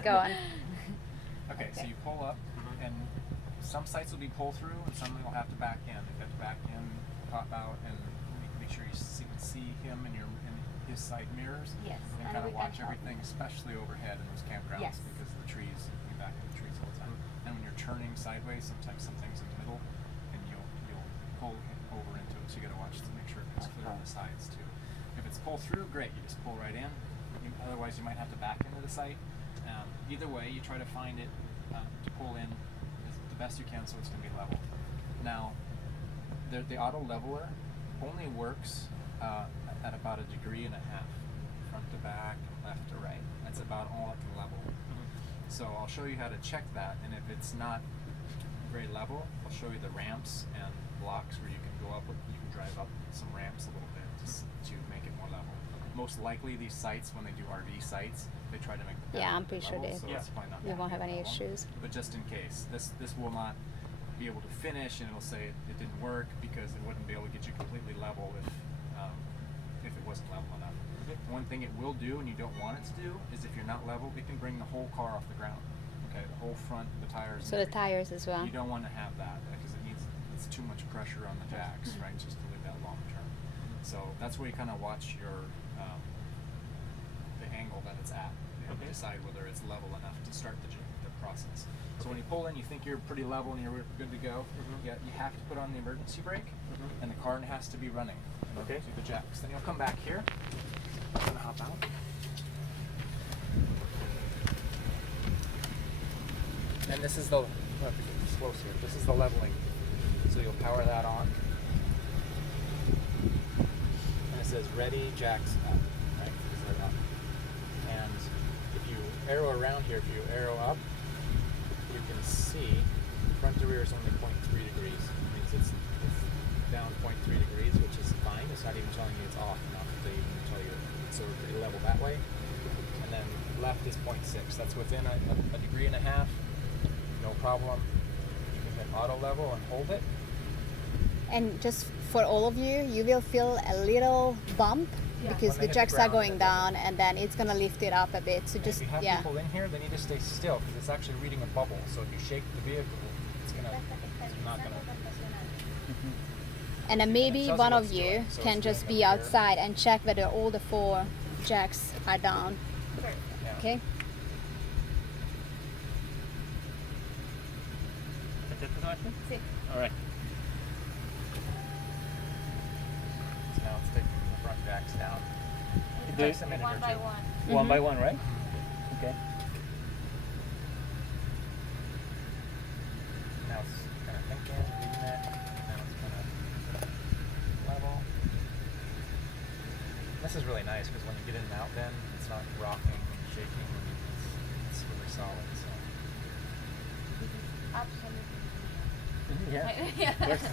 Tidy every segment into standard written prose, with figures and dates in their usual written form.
Go on. Okay, so you pull up, and some sites will be pull through, and some will have to back in. You have to back in, pop out, and make sure you can see him in his side mirrors. Yes, And and kind we of can watch help. everything, especially overhead in those campgrounds, Yes. because of the trees. You back in the trees all the time. And when you're turning sideways, sometimes some things in the middle, and you'll pull over into it. So you got to watch to make sure it's clear on the sides too. If it's pull through, great. You just pull right in. Otherwise, you might have to back into the site. Either way, you try to find it to pull in the best you can so it's going to be level. Now, the auto leveler only works at about 1.5 degrees, front to back, left to right. That's about all it can level. So I'll show you how to check that, and if it's not very level, I'll show you the ramps and blocks where you can go up. You can drive up some ramps a little bit to make it more level. Most likely, these sites, when they do RV sites, they try to make the Yeah, I'm pretty sure level, they. so it's probably not You that won't big have of a any problem. issues. But just in case, this will not be able to finish, and it'll say it didn't work because it wouldn't be able to get you completely level if it wasn't level enough. One thing it will do, and you don't want it to do, is if you're not level, it can bring the whole car off the ground. Okay, the whole front, the tires. So and the tires as well. You don't want to have that because it's too much pressure on the jacks, right? Just to live that long term. So that's where you kind of watch your the angle that it's at and decide whether it's level enough to start the process. So when you pull in, you think you're pretty level and you're good to go. You have to put on the emergency brake, and the car has to be running. Okay. To the jacks. Then you'll come back here. I'm gonna hop out. And this is the close here. This is the leveling. So you'll power that on. And it says ready, jacks up. Right? Because they're up. And if you arrow around here, if you arrow up, you can see front to rear is only 0.3 degrees. It means it's down 0.3 degrees, which is fine. It's not even telling you it's off enough to even tell you it's sort of pretty level that way. And then left is 0.6. That's within a 1.5 degrees. No problem. You can hit auto level and hold it. And just for all of you, you will feel a little bump because When they the hit the jacks are ground, going it down, and then it's gonna lift it up a bit. So And just if you have people in here, they need to stay still because it's actually reading a bubble. So if you shake the vehicle, it's not gonna. And then It maybe tells you one what of it's you doing. So can it's just doing be up here. outside and check whether all the 4 jacks are down. Yeah. Okay. That's it, Sebastian? All right. So now it's taking the front jacks down. It Do it takes a minute or two. One by one, right? Okay. Now it's kind of thinking, reading it. Now it's kind of level. This is really nice because when you get in and out, then it's not rocking, shaking. It's really solid. So. Yeah. Of course.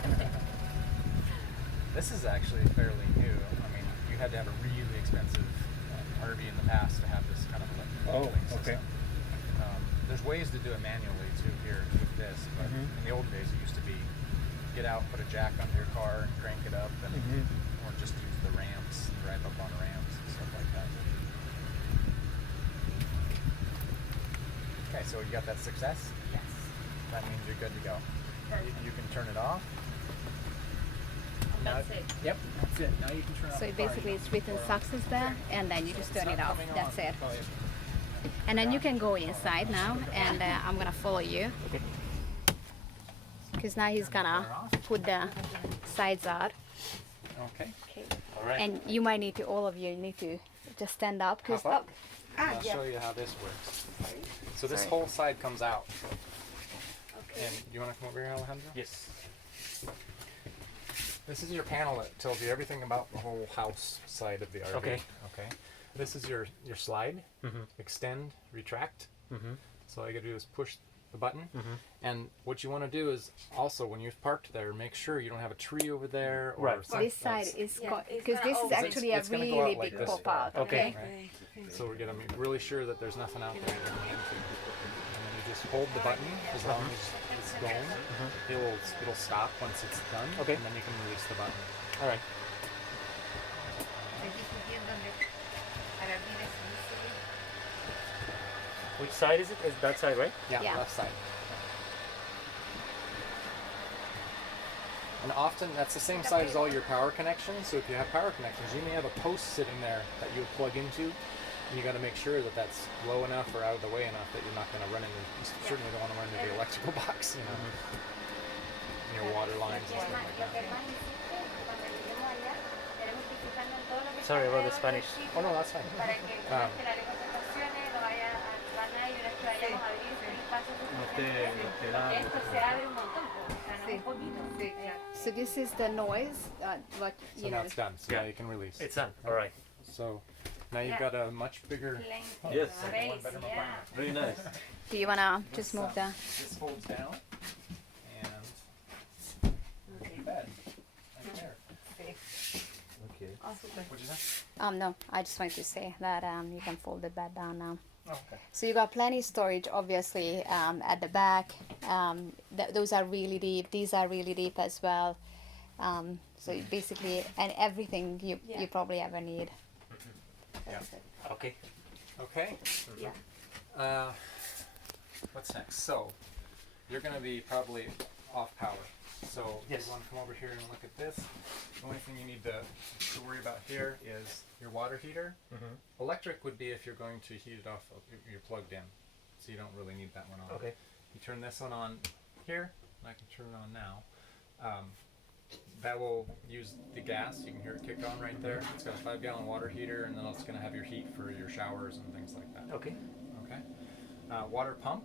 This is actually fairly new. I mean, you had to have a really expensive RV in the past to have this kind of leveling okay. system. There's ways to do it manually too here with this, but in the old days it used to be get out, put a jack under your car, and crank it up, and or just use the ramps, drive up on ramps and stuff like that. Okay, so you got that success? Yes. That means you're good to go. You can turn it off. Now, That's it. Yep, that's it. Now you can turn off So the car. basically it's written success there, and then you just turn it off. That's it. Oh, yeah. And then you can go inside now, and I'm gonna follow you. Okay. Because now he's gonna put the sides out. Okay. All right. And you might need to, all of you need to just stand up. Cause, Hop up. I'll show you how this works. So this whole side comes out. And you want to come over here, Alejandro? Yes. This is your panel that tells you everything about the whole house side of the RV. Okay. Okay. This is your slide, extend, retract. So all you gotta do is push the button. And what you want to do is also, when you've parked there, make sure you don't have a tree over there. Or Right. something this side that's- is Yeah, it's because gonna this is open. actually It's a gonna go really out like big this. pop out. Okay. Right. So we're gonna be really sure that there's nothing out there. And then you just hold the button as long as it's going. It'll stop once it's done. Okay. And then you can release the button. All right. Which side is it? Is that side, right? Yeah. left side. And often that's the same side as all your power connections. So if you have power connections, you may have a post sitting there that you plug into. And you got to make sure that that's low enough or out of the way enough that you're not going to run into. You certainly don't want to run into the electrical box, you know, and your water lines and stuff like that. Sorry about the Spanish. Oh no, that's fine. So this is the noise. What So you now know. it's done. So Yeah. now you can release. It's done. All right. So now you've got a much bigger. Yes. One bedroom apartment. Very nice. Do you wanna just move the? This folds down and bed right there. Okay. What'd you say? No, I just wanted to say that you can fold the bed down now. Oh, okay. So you got plenty storage, obviously, at the back. Those are really deep. These are really deep as well. So you basically, and everything you probably ever need. Yeah. Okay. Okay. Yeah. What's next? So you're going to be probably off power. So Yes. you want to come over here and look at this. The only thing you need to worry about here is your water heater. Electric would be if you're going to heat it off, you're plugged in. So you don't really need that one on. Okay. You turn this one on here, and I can turn it on now. That will use the gas. You can hear it kick on right there. It's got a 5-gallon water heater, and then it's going to have your heat for your showers and things like that. Okay. Okay. Water pump.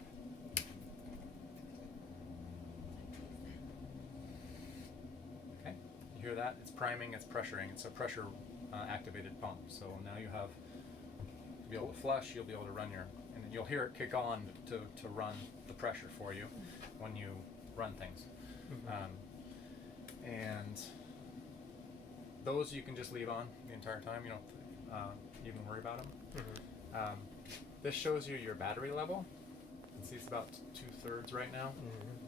Okay. You hear that? It's priming. It's pressuring. It's a pressure activated pump. So now you have to be able to flush. You'll be able to run your, and you'll hear it kick on to run the pressure for you when you run things. And those you can just leave on the entire time. You don't even worry about them. This shows you your battery level. See, it's about 2/3 right now,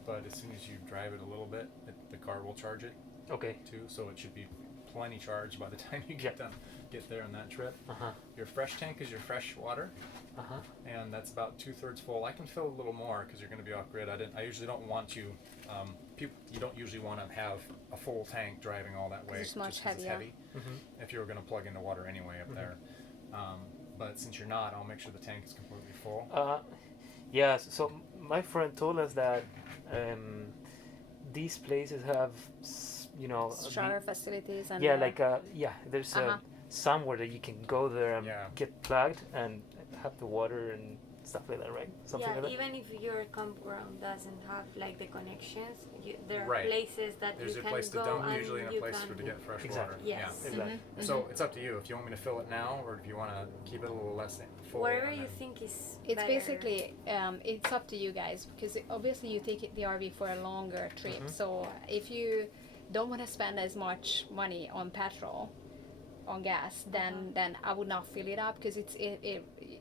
but as soon as you drive it a little bit, the car will charge it Okay. too. So it should be plenty charged by the time you get there on that trip. Your fresh tank is your fresh water, and that's about 2/3 full. I can fill a little more because you're going to be off grid. I usually don't want you. You don't usually want to have a full tank driving all that way. It's much just 'cause it's heavier. heavy. If you were going to plug into water anyway up there, but since you're not, I'll make sure the tank is completely full. Yeah. So my friend told us that these places have, Shower facilities and. there's Uh-huh. somewhere that you can go there and Yeah. get plugged and have the water and stuff like that, right? Something Yeah, like that. even if your campground doesn't have like the connections, there are Right. places that There's you a can place to go dump, and usually, and a you place can to get fresh Exactly. water. Yes. Exactly. So it's up to you if you want me to fill it now, or if you want to keep it a little less full. wherever and you then- think is It's better. basically it's up to you guys because obviously you take the RV for a longer trip. So if you don't want to spend as much money on petrol, on gas, then I would not fill it up because it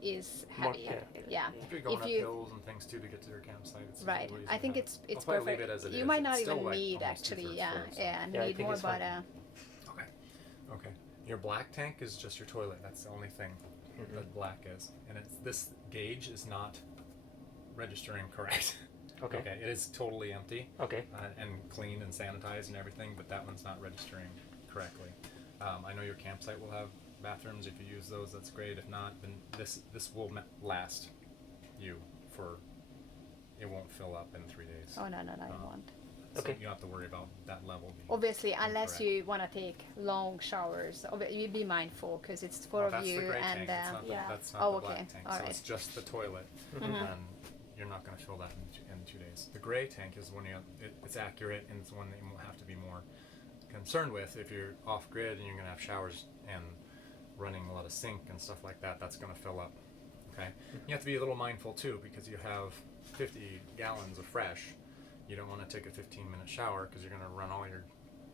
is More heavy. heavy. Yeah. If you're going If up you- hills and things too to get to your campsite, it's Right. really easy I think to- it's I'll probably perfect. leave it as it You is. might not It's still even like need almost actually. 2/3 Yeah. full, so- Yeah. Yeah, I Need think more, it's but fine. Okay. Your black tank is just your toilet. That's the only thing that black is, and this gauge is not registering correct. Okay. Okay. It is totally empty. Okay. And cleaned and sanitized and everything, but that one's not registering correctly. I know your campsite will have bathrooms. If you use those, that's great. If not, then this will last you for. It won't fill up in 3 days. oh no, you won't. So Okay. you don't have to worry about that level. being Obviously, unless incorrect. you want to take long showers, you be mindful because it's four Oh, of that's you the gray and. tank. It's not Yeah. that's not Oh, the okay. black tank. All So right. it's just the toilet, Mm-hmm. and you're not going to fill that in 2 days. The gray tank is one it's accurate, and it's one that you will have to be more concerned with if you're off grid and you're going to have showers and running a lot of sink and stuff like that. That's going to fill up. Okay. You have to be a little mindful too because you have 50 gallons of fresh. You don't want to take a 15-minute shower because you're going to run all your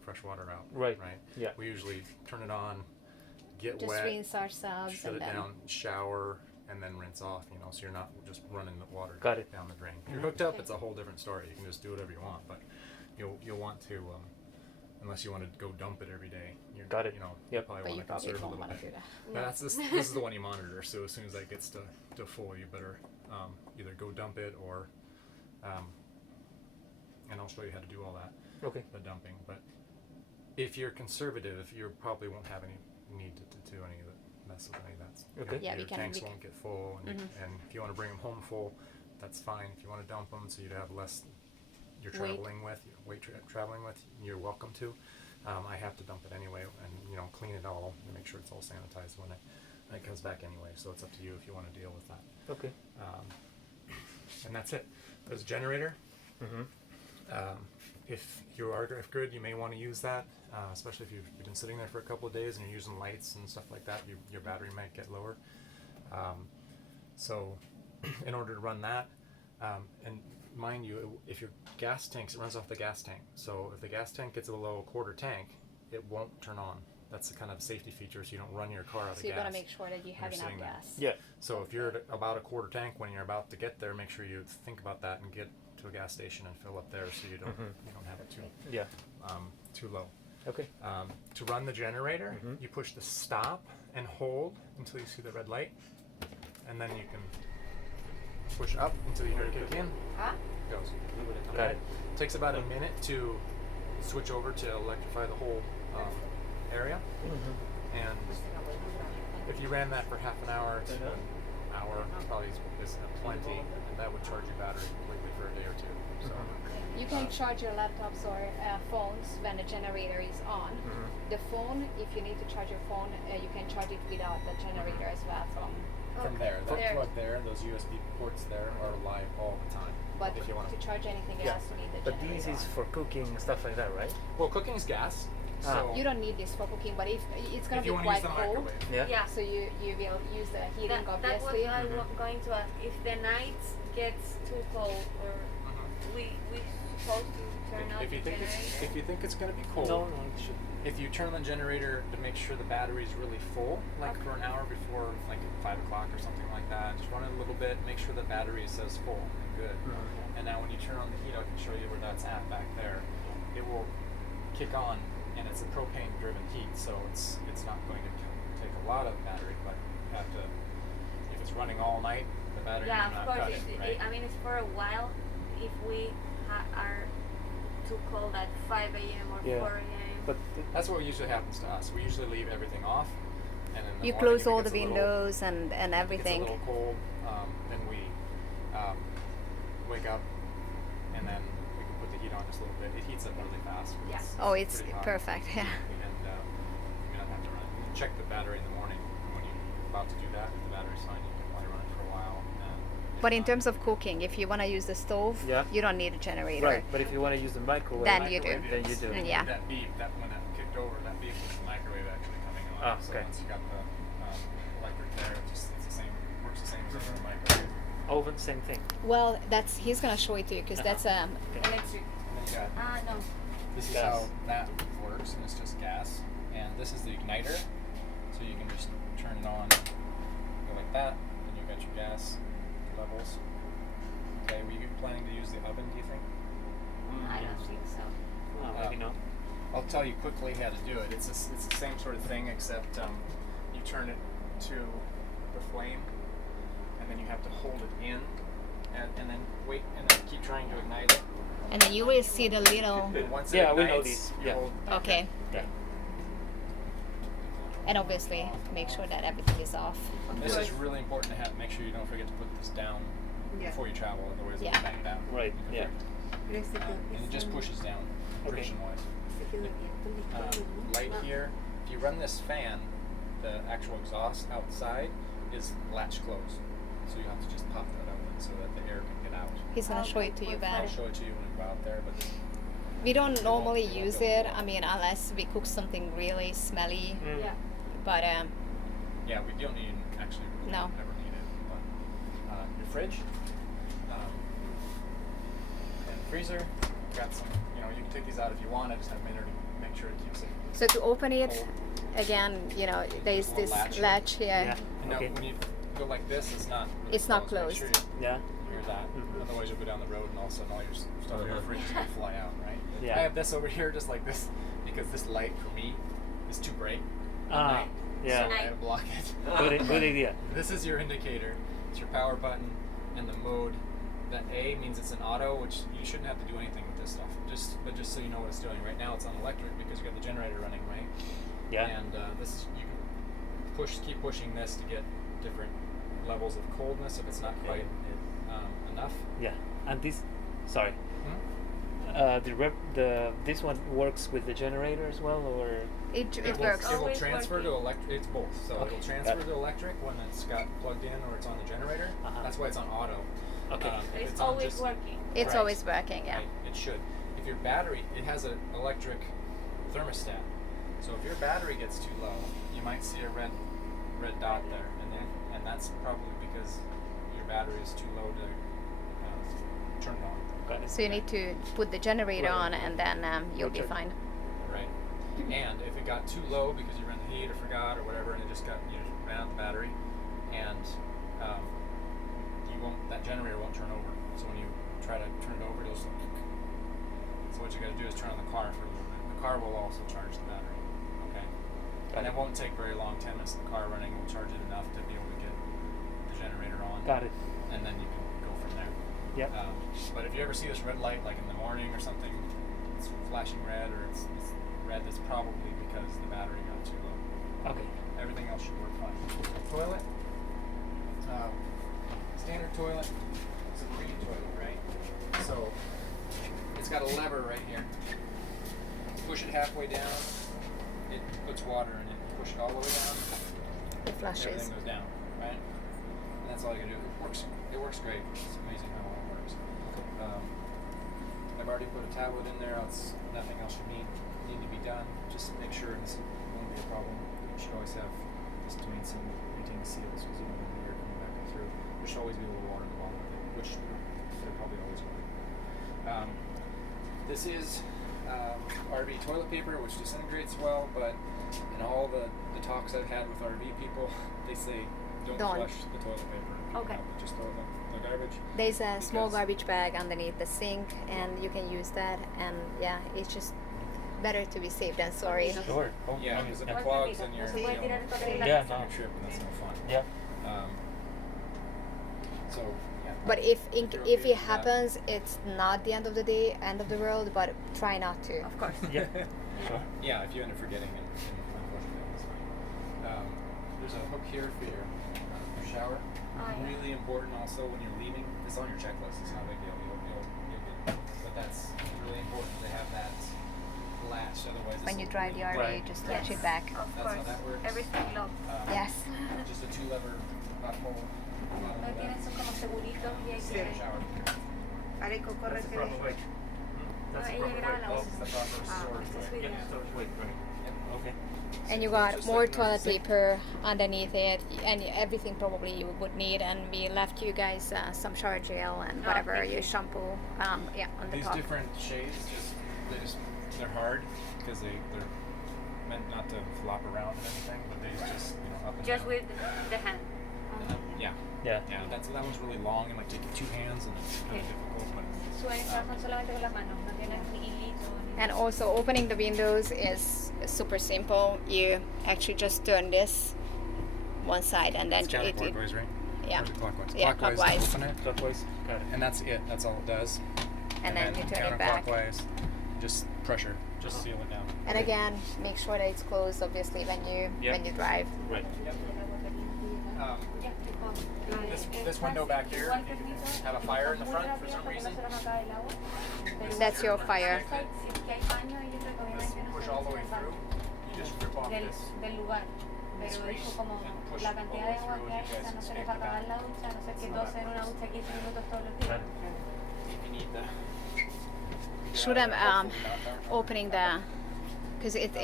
fresh water out. Right. Right. Yeah. We usually turn it on, get just wet, rinse ourselves shut and it then. down, shower, and then rinse off. So you're not just running the water Got it. down the drain. If you're hooked up, it's a whole different story. You can just do whatever you want, but you'll want to unless you want to go dump it every day. You're, Got it. You know, Yep. probably But want you to probably conserve a won't little want to bit. do that. But that's this is the one you monitor. So as soon as that gets to full, you better either go dump it or, and I'll show you how to do all that, Okay. the dumping. But if you're conservative, you probably won't have any need to do any of the mess with any of that. Okay. Yeah, we your can- tanks we can- won't get full, and, and if you want to bring them home full, that's fine. If you want to dump them so you'd have less you're Weight. traveling with, traveling with, you're welcome to. I have to dump it anyway, and clean it all and make sure it's all sanitized when it comes back anyway. So it's up to you if you want to deal with that. Okay. And that's it. There's a generator. Mm-hmm. If you are off grid, you may want to use that, especially if you've been sitting there for a couple of days and you're using lights and stuff like that. Your battery might get lower. So, in order to run that, and mind you, if your gas tanks, it runs off the gas tank. So if the gas tank gets below a quarter tank, it won't turn on. That's the kind of safety feature, so you don't run your car out of So you gas. gotta make sure that you have you're enough sitting there. gas. Yeah. So if you're at about a quarter tank when you're about to get there, make sure you think about that and get to a gas station and fill up there so you don't have it Yeah. too low. Okay. To run the generator, Mhm. you push the stop and hold until you see the red light, and then you can push up until you hear it kick in. Huh? It goes. Got it. Takes about a minute to switch over to electrify the whole area, and if you ran that for half an hour to an hour, probably is plenty, and that would charge your battery completely for a day or two. So. You can charge your laptops or phones when the generator is on. The phone, if you need to charge your phone, you can charge it without the generator as well From there, that There. plug there, those USB ports there are live all the time. But if you want to charge anything Yeah. else, you need the But generator these is on. for cooking and stuff like that, right? well, cooking's gas. Ah. So You don't need this for cooking, but if it's gonna if be you want to use quite the cold, microwave, Yeah. Yeah. so you will use the heating That was obviously. what I was going to ask. If the nights gets too cold, or we supposed to turn off if the you think generator? if you think it's going to be cold, No, it should. if you turn on the generator to make sure the battery's really full, like for an hour before, like 5 o'clock or something like that, just run it a little bit, make sure the battery says full and good. And now when you turn on the heat, I can show you where that's at back there. It will kick on, and it's a propane-driven heat, so it's not going to take a lot of battery, but you have to. If it's running all night, the battery Yeah, may of not course. cut it. Right? I mean, it's for a while. If we are too cold at 5 a.m. or Yeah. 4 a.m. But That's what usually happens to us. We usually leave everything off, and in the You morning, close if it all the gets a little- windows and if it gets a everything. little cold, then we wake up, and then we can put the heat on just a little bit. It heats up really fast. Yeah. Oh, it's pretty hot. perfect. Yeah. And you don't have to run it. You can check the battery in the morning when you're about to do that. If the battery's fine, you can let it run it for a while. If But in not, terms of cooking, if you want to use the stove, Yeah. you don't need a generator. right. But if you want to use the microwave, Then you do. Then you do. Yeah. That beep, when that kicked over, that beep was the microwave actually coming on. Ah, So okay. once you got the electric there, it's the same, works the same as a microwave. Oven, same thing. Well, he's gonna show it to you because that's Electric. And then you got No. this is Gas. how that works, and it's just gas. And this is the igniter, so you can just turn it on, go like that, and you got your gas levels. Okay, were you planning to use the oven, do you think? I don't think so. Maybe not. I'll tell you quickly how to do it. It's the same sort of thing, except you turn it to the flame, and then you have to hold it in, and then wait, and then keep trying to ignite it. and then you will see the little. And once it Yeah, we know ignites, these. you Yeah. hold- Okay. Yeah. And obviously make sure that everything is off. This is really important to have. Make sure you don't forget to put this down before you travel, otherwise it'll Yeah. bang down. Right, yeah. And it just pushes down, Okay. friction-wise. Light here. If you run this fan, the actual exhaust outside is latch closed, so you have to just pop that open so that the air can get out. He's gonna show it to you, I'll Ben. show it to you when we go out there, but We don't won't- normally it won't use go it. well. I mean, unless we cook something really smelly. Mm. Yeah. But yeah, we don't need actually really No. ever need it. But your fridge and freezer got some. You can take these out if you want. I just have them in there to make sure it keeps it. so to open it, Cold. again, there's Little this latch. latch here. Yeah. And now Okay. when you go like this, it's not. Really It's not Make closed. sure Yeah. you hear that. Otherwise, you'll go down the road and all of a sudden all your stuff in your fridge is going to fly out, right? Yeah. I have this over here just like this because this light for me is too bright at Ah, night. yeah. So I block it. Good idea. This is your indicator. It's your power button and the mode. That A means it's an auto, which you shouldn't have to do anything with this stuff. But just so you know what it's doing. Right now it's on electric because you got the generator running, right? Yeah. And this you can keep pushing this to get different levels of coldness if it's not quite enough. Yeah. And this, sorry. Hmm? This one works with the generator as well, or It It works. will Always transfer working. to electric. It's both. So Okay, it'll transfer got it. to electric when it's got plugged in or it's on the generator. Uh-huh. That's why it's on auto. Okay. If It's on always just- working. It's Right. always working, yeah. Right, it should. If your battery, it has an electric thermostat. So if your battery gets too low, you might see a red dot there, and that's probably because your battery is too low to turn it on. got it. So you need to put the generator Right. on, and then you'll be Okay. fine. Right. And if it got too low because you ran the heat or forgot or whatever, and you just ran out the battery, and that generator won't turn over. So when you try to turn it over, it'll just so what you got to do is turn on the car for a little bit. The car will also charge the battery. Okay. And it won't take very long. 10 minutes of the car running will charge it enough to be able to get the generator on. Got it. And then you can go from there. Yep. But if you ever see this red light, like in the morning or something, it's flashing red or it's red, that's probably because the battery got too low. Okay. Everything else should work fine. Toilet. Standard toilet. It's a green toilet, right? So it's got a lever right here. Push it halfway down. It puts water in it. Push it all the way down. It flushes. Everything goes down, right? And that's all you can do. It works. It works great. It's amazing how well it works. I've already put a tablet in there. Nothing else should need to be done. Just make sure this won't be a problem. You should always have this doing some retaining seals because you don't want the air coming back through. There should always be a little water in the bottom of it, which there probably always will be. This is RV toilet paper, which disintegrates well, but in all the talks I've had with RV people, they say don't flush the toilet paper. Okay. Just throw it in the garbage. There's a small Because- garbage bag underneath the sink, and you can use that. And yeah, it's just better to be safe than sorry. Sure. Oh, Yeah, I mean, because it yeah. clogs and you're No se puede tirar el papel en la Yeah, mesa. no. trip, and that's no fun. Yeah. So yeah. But if you're okay it with that. happens, it's not the end of the day, end of the world. But try not to. Of course. Yeah. Sure. Yeah, if you end up forgetting it, unfortunately, that's fine. There's a hook here for your shower. Oh, yeah. Really important also when you're leaving. It's on your checklist. It's not a big deal. You'll get it. But that's really important to have that latch. Otherwise, When you drive the RV, Right. just latch Yes. it back. Of That's how course. that works. Everything locked. Yes. Just a 2-lever butthole. No tienen son como seguritos y hay que. Shower. Areco, corre That's the proper way. That's the ella proper graba way. la Oh, voz. That's the proper Ah, storage este es way. yeah, video. storage way, right. Yep. Okay. And you got Just more like normal toilet sink. paper underneath it, and everything probably you would need. And we left you guys some shower gel and Oh, whatever thank your you. shampoo. Yeah, on the These top. different shades they're hard because they're meant not to flop around and anything, but they just up and Just down. with the hand. Yeah. Yeah. Yeah, that one's really long and might take you 2 hands and it's kind of Okay. difficult, but Suelen son solamente con las manos, no tienen ni hilito ni And also opening the windows is super simple. You actually just turn this one side and then it's it counterclockwise, right? yeah. Or is it clockwise? Yeah, Clockwise to clockwise. open it. Clockwise. Got it. And that's it. That's all it does. And then you turn it back. counterclockwise, just pressure, just seal it down. And again, make sure that it's closed obviously when you Yeah. when you drive. Right. Yep. Ya, como- This window back here, Igual you permiso, have a fire in the muy front for rápido some porque no reason. se nos acaba el agua. Pero That's your fire. sí, que hay baño y yo creo que This obviamente no push se all the nos way separa through. You just rip off del, this. del lugar. Pero screen dijo como and push la all cantidad the de way agua through que hay, and o you sea, no guys se les escape va a the acabar back. la ducha, a no ser que It's todos not en una ducha 15 minutos todos los Got días. it. If you need the. Should Yeah, I'm hopefully not dark. opening the because it's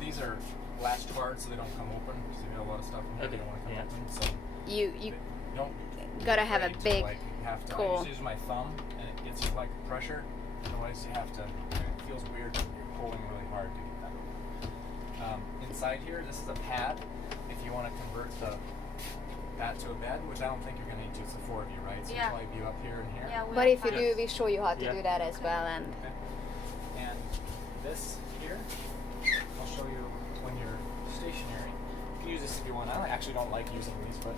These are latched hard so they don't come open. So you have a lot of stuff in here Okay, they don't want to come yeah. open. So you you don't gotta have a afraid to, big like, have to. I core. just use my thumb and it gets you like pressure. Otherwise you have to. It feels weird. You're pulling really hard to get that open. Inside here, this is a pad. If you want to convert the that to a bed, which I don't think you're gonna need to. It's the 4 of you, right? So Yeah. you'll probably be up here and here. Yeah, we But are if you fine. do, we show you how to Yeah. do that as well. And Okay. And this here, I'll show you when you're stationary. You can use this if you want. I actually don't like using these, but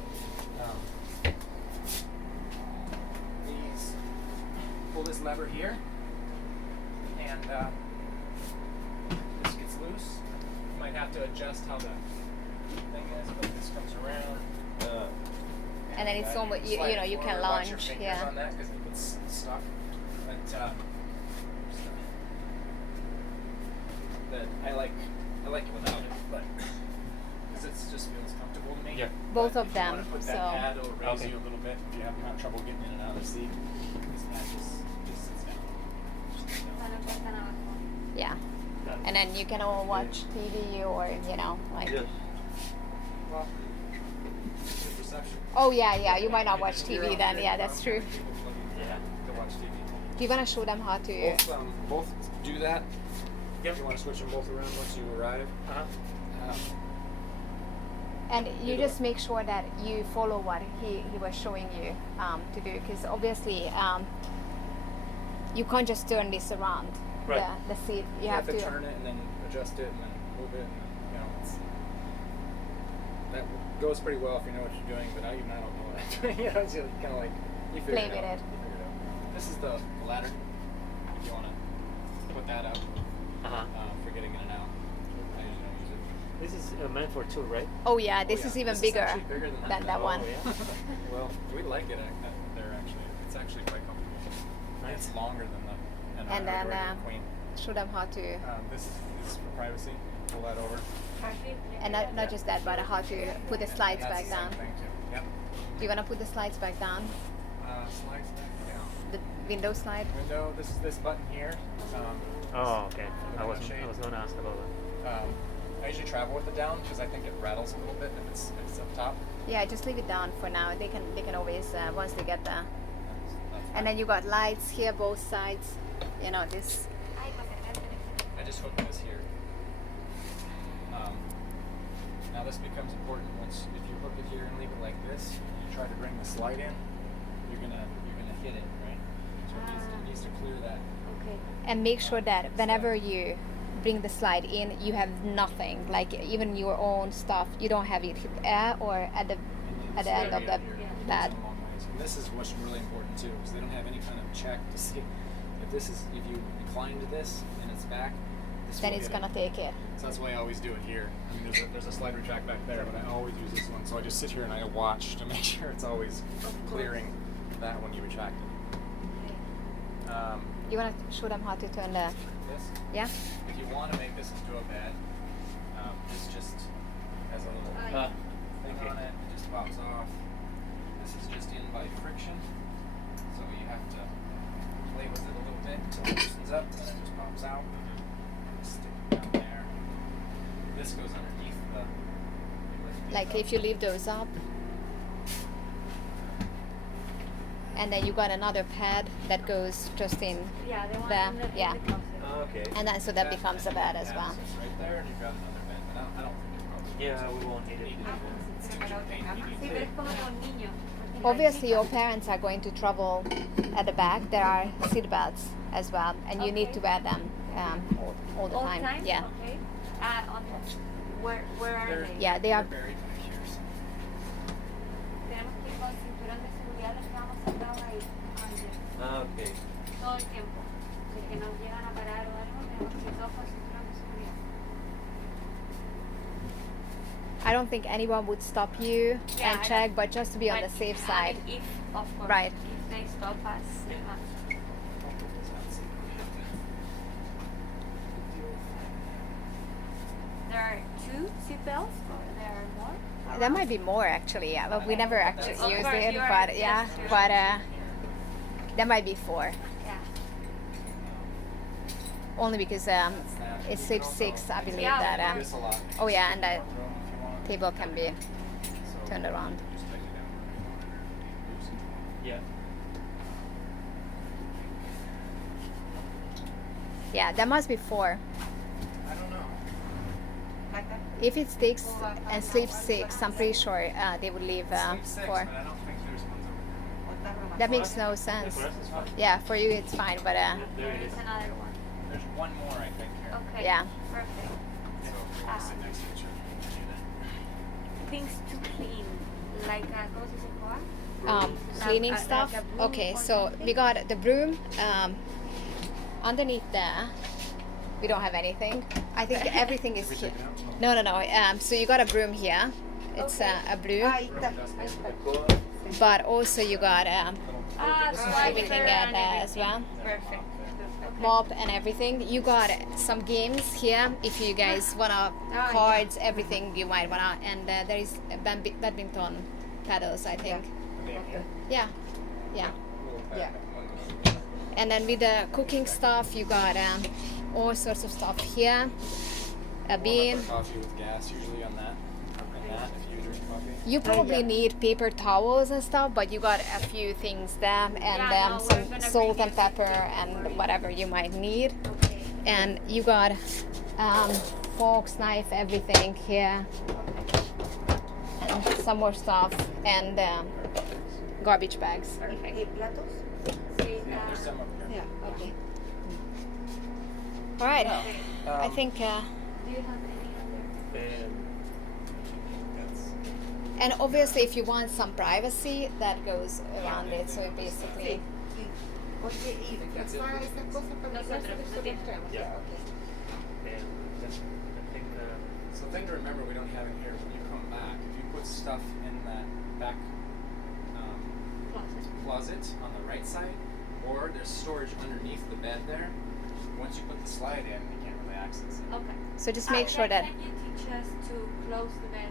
these pull this lever here, and this gets loose. You might have to adjust how the thing is, but this comes around. And then it's you almost- can you slide know, it you can forward, watch your launch, fingers yeah. on that because it gets stuck. But I like it without it, but because it just feels comfortable to me. Yeah. Both But of if you wanna them, put so- that pad, it'll raise Okay. you a little bit if you have trouble getting in and out of the seat. This pad just sits down. Just sits down. Solo cuestan abajo. yeah, and then you can all watch TV or like. Yes. Well, good perception. Oh yeah. You might not watch If you're TV on then. grid, Yeah, that's true. people plug in Yeah. to watch TV. Do you wanna show them how to? Both do that. Yep. You want to switch them both around once you arrive. Uh-huh. And you Either just make sure that you follow what he was showing you to do, because obviously you can't just turn this around. Right. The seat. You You have to. turn it and then adjust it and then move it, and it's, that goes pretty well if you know what you're doing. But I don't know what I'm doing. It's kind of like you figure Play it with out. it. You figure it out. This is the ladder. If you want to put that up Uh-huh. for getting in and out, I usually don't use it. This is meant for two, right? Oh yeah, this Oh, is yeah. even This bigger, actually bigger than that Oh, one. yeah. Well, we like it there actually. It's actually quite comfortable. Nice. It's longer than the And then, regular Queen. Show them how to, This is for privacy. Pull that over. and not just that, but how to put the slides That's back the same down. thing too. Yep. Do you wanna put the slides back down? Slides back down. The window slide. Window. This is this button here. Oh, okay. For I the was shade. going to ask about that. I usually travel with it down because I think it rattles a little bit if it's up top. Yeah, just leave it down for now. They can always once they get there. That's And then you got lights here, both sides. This. I just hooked this here. Now this becomes important once if you hook it here and leave it like this, you try to bring the slide in, you're gonna hit it, right? So it needs to clear that. Okay. And make sure that whenever you bring the slide in, you have nothing, like even your own stuff. You don't have it or at the end of the bed. And this is what's really important too, because they don't have any kind of check to see if you incline to this and it's back. This Then will it's hit it. gonna take it. So that's why I always do it here. I mean, there's a slider track back there, but I always use this one. So I just sit here and I watch to make sure it's always clearing that when you retract it. You wanna show them how to turn the? This, Yeah. if you want to make this into a bed, this just has a little thing on it. It just pops off. This is just in by friction, so you have to play with it a little bit until it loosens up, and then it just pops out. Just stick it down there. This goes underneath the. Like if you leave those up, and then you got another pad that goes just in, Yeah, the one There, in the yeah. closet. Okay. and then so that becomes a bed as well. It's right there, and you've got another bed, but I don't think it probably. Yeah, we won't need it. It's too much pain. You need Sí, pero es como de un niño. Obviously, your parents are going to travel at the back. There are seat belts as well, and you need to wear them all the All time. time? Yeah. Okay. Where are They're- they? Yeah, they are. They're buried back here. So. Tenemos que ir con cinturón de seguridad, los que vamos sentados ahí. Okay. Todo el tiempo. Si es que nos llegan a parar o algo, tenemos que ir todos con cinturón de seguridad. I don't think anyone would stop you Yeah, and I check, don't- but just to be on But the safe I side. mean, if, of course, Right. if they stop us, there are 2 seatbelts or there are more? There might be more actually. Yeah, but we never actually Of used course, it. you are- But yeah, yes, you are. but there might be 4. Yeah. Only because it's safe 6, I believe Yeah, that. of This a lot. Oh yeah, and the Room if you want. table can be So turned around. just tighten it down. Loosen. Yeah. Yeah, there must be 4. I don't know. If it's 6 and sleeps 6, I'm pretty sure they would leave Sleep 6, 4. but I don't think there's ones over here. That makes no sense. For us, it's fine. Yeah, for you it's fine, but There There it is is. another one. There's one more, I think, here. Okay. Yeah. Perfect. So if you want to sit next to each other, you can do that. Things to clean, like ¿cómo se dice? Coa? cleaning Like stuff. a broom Okay, or so something? we got the broom. Underneath there, we don't have anything. I think everything is Did we here. take it out? No, no, no. So you got a broom here. It's Okay. a broom, Broom dustpan. but also you got Ah, everything slicer at and there as everything. well. Perfect. Okay. Mop and everything. You got some games here if you guys wanna yeah. cards, everything you might wanna. And there is badminton paddles, I think. Yeah, yeah. Yeah. And then with the cooking stuff, you got all sorts of stuff here. A bean. Coffee with gas usually on that. And that if you drink coffee. You probably need paper towels and stuff, but you got a few things there, and Yeah, no, we're some gonna salt bring and you pepper pictures and for you. whatever you might need. Okay. And you got forks, knife, everything here, and some more stuff, and garbage bags. Perfect. Sí, There's some up here. Yeah, okay. All right, Yeah. I think. Do you have any other? And That's And obviously, if you want some privacy, that goes around it. So basically, Porque y that's it. para esta cosa para Nosotros, nosotros okay. Yeah. Okay. and that's, I think So the thing to remember we don't have in here when you come back, if you put stuff in that back closet on the right side, or there's storage underneath the bed there, once you put the slide in, you can't really access it. Okay. so just make sure that Can you teach us to close the bed?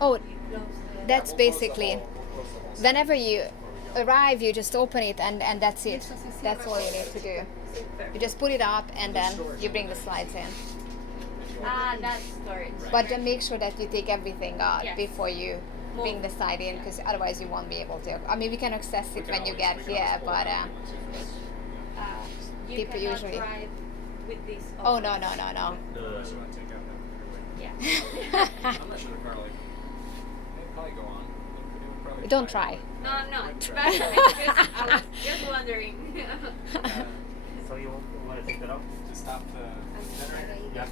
Oh, You close the bed. that's We'll close the basically whole- we'll close the whole side whenever you before we go. arrive, you just open it and that's it. That's all you need to do. You just put it up and then you bring the slides in. Ah, that's storage. But then make sure that you take everything out Yes. before you bring the slide in, because otherwise you won't be able to. I mean, we can access We it can when you always- get we can here, always pull but it out once you- You People cannot usually- drive with this. oh on. no, no, no, no. Unless you want to take out that Yeah. I'm not sure the car they'd probably go on. They would probably Don't fly. try. No, no. Good Just, try. I was just wondering. so you want to take that off? To stop the generator? Yeah.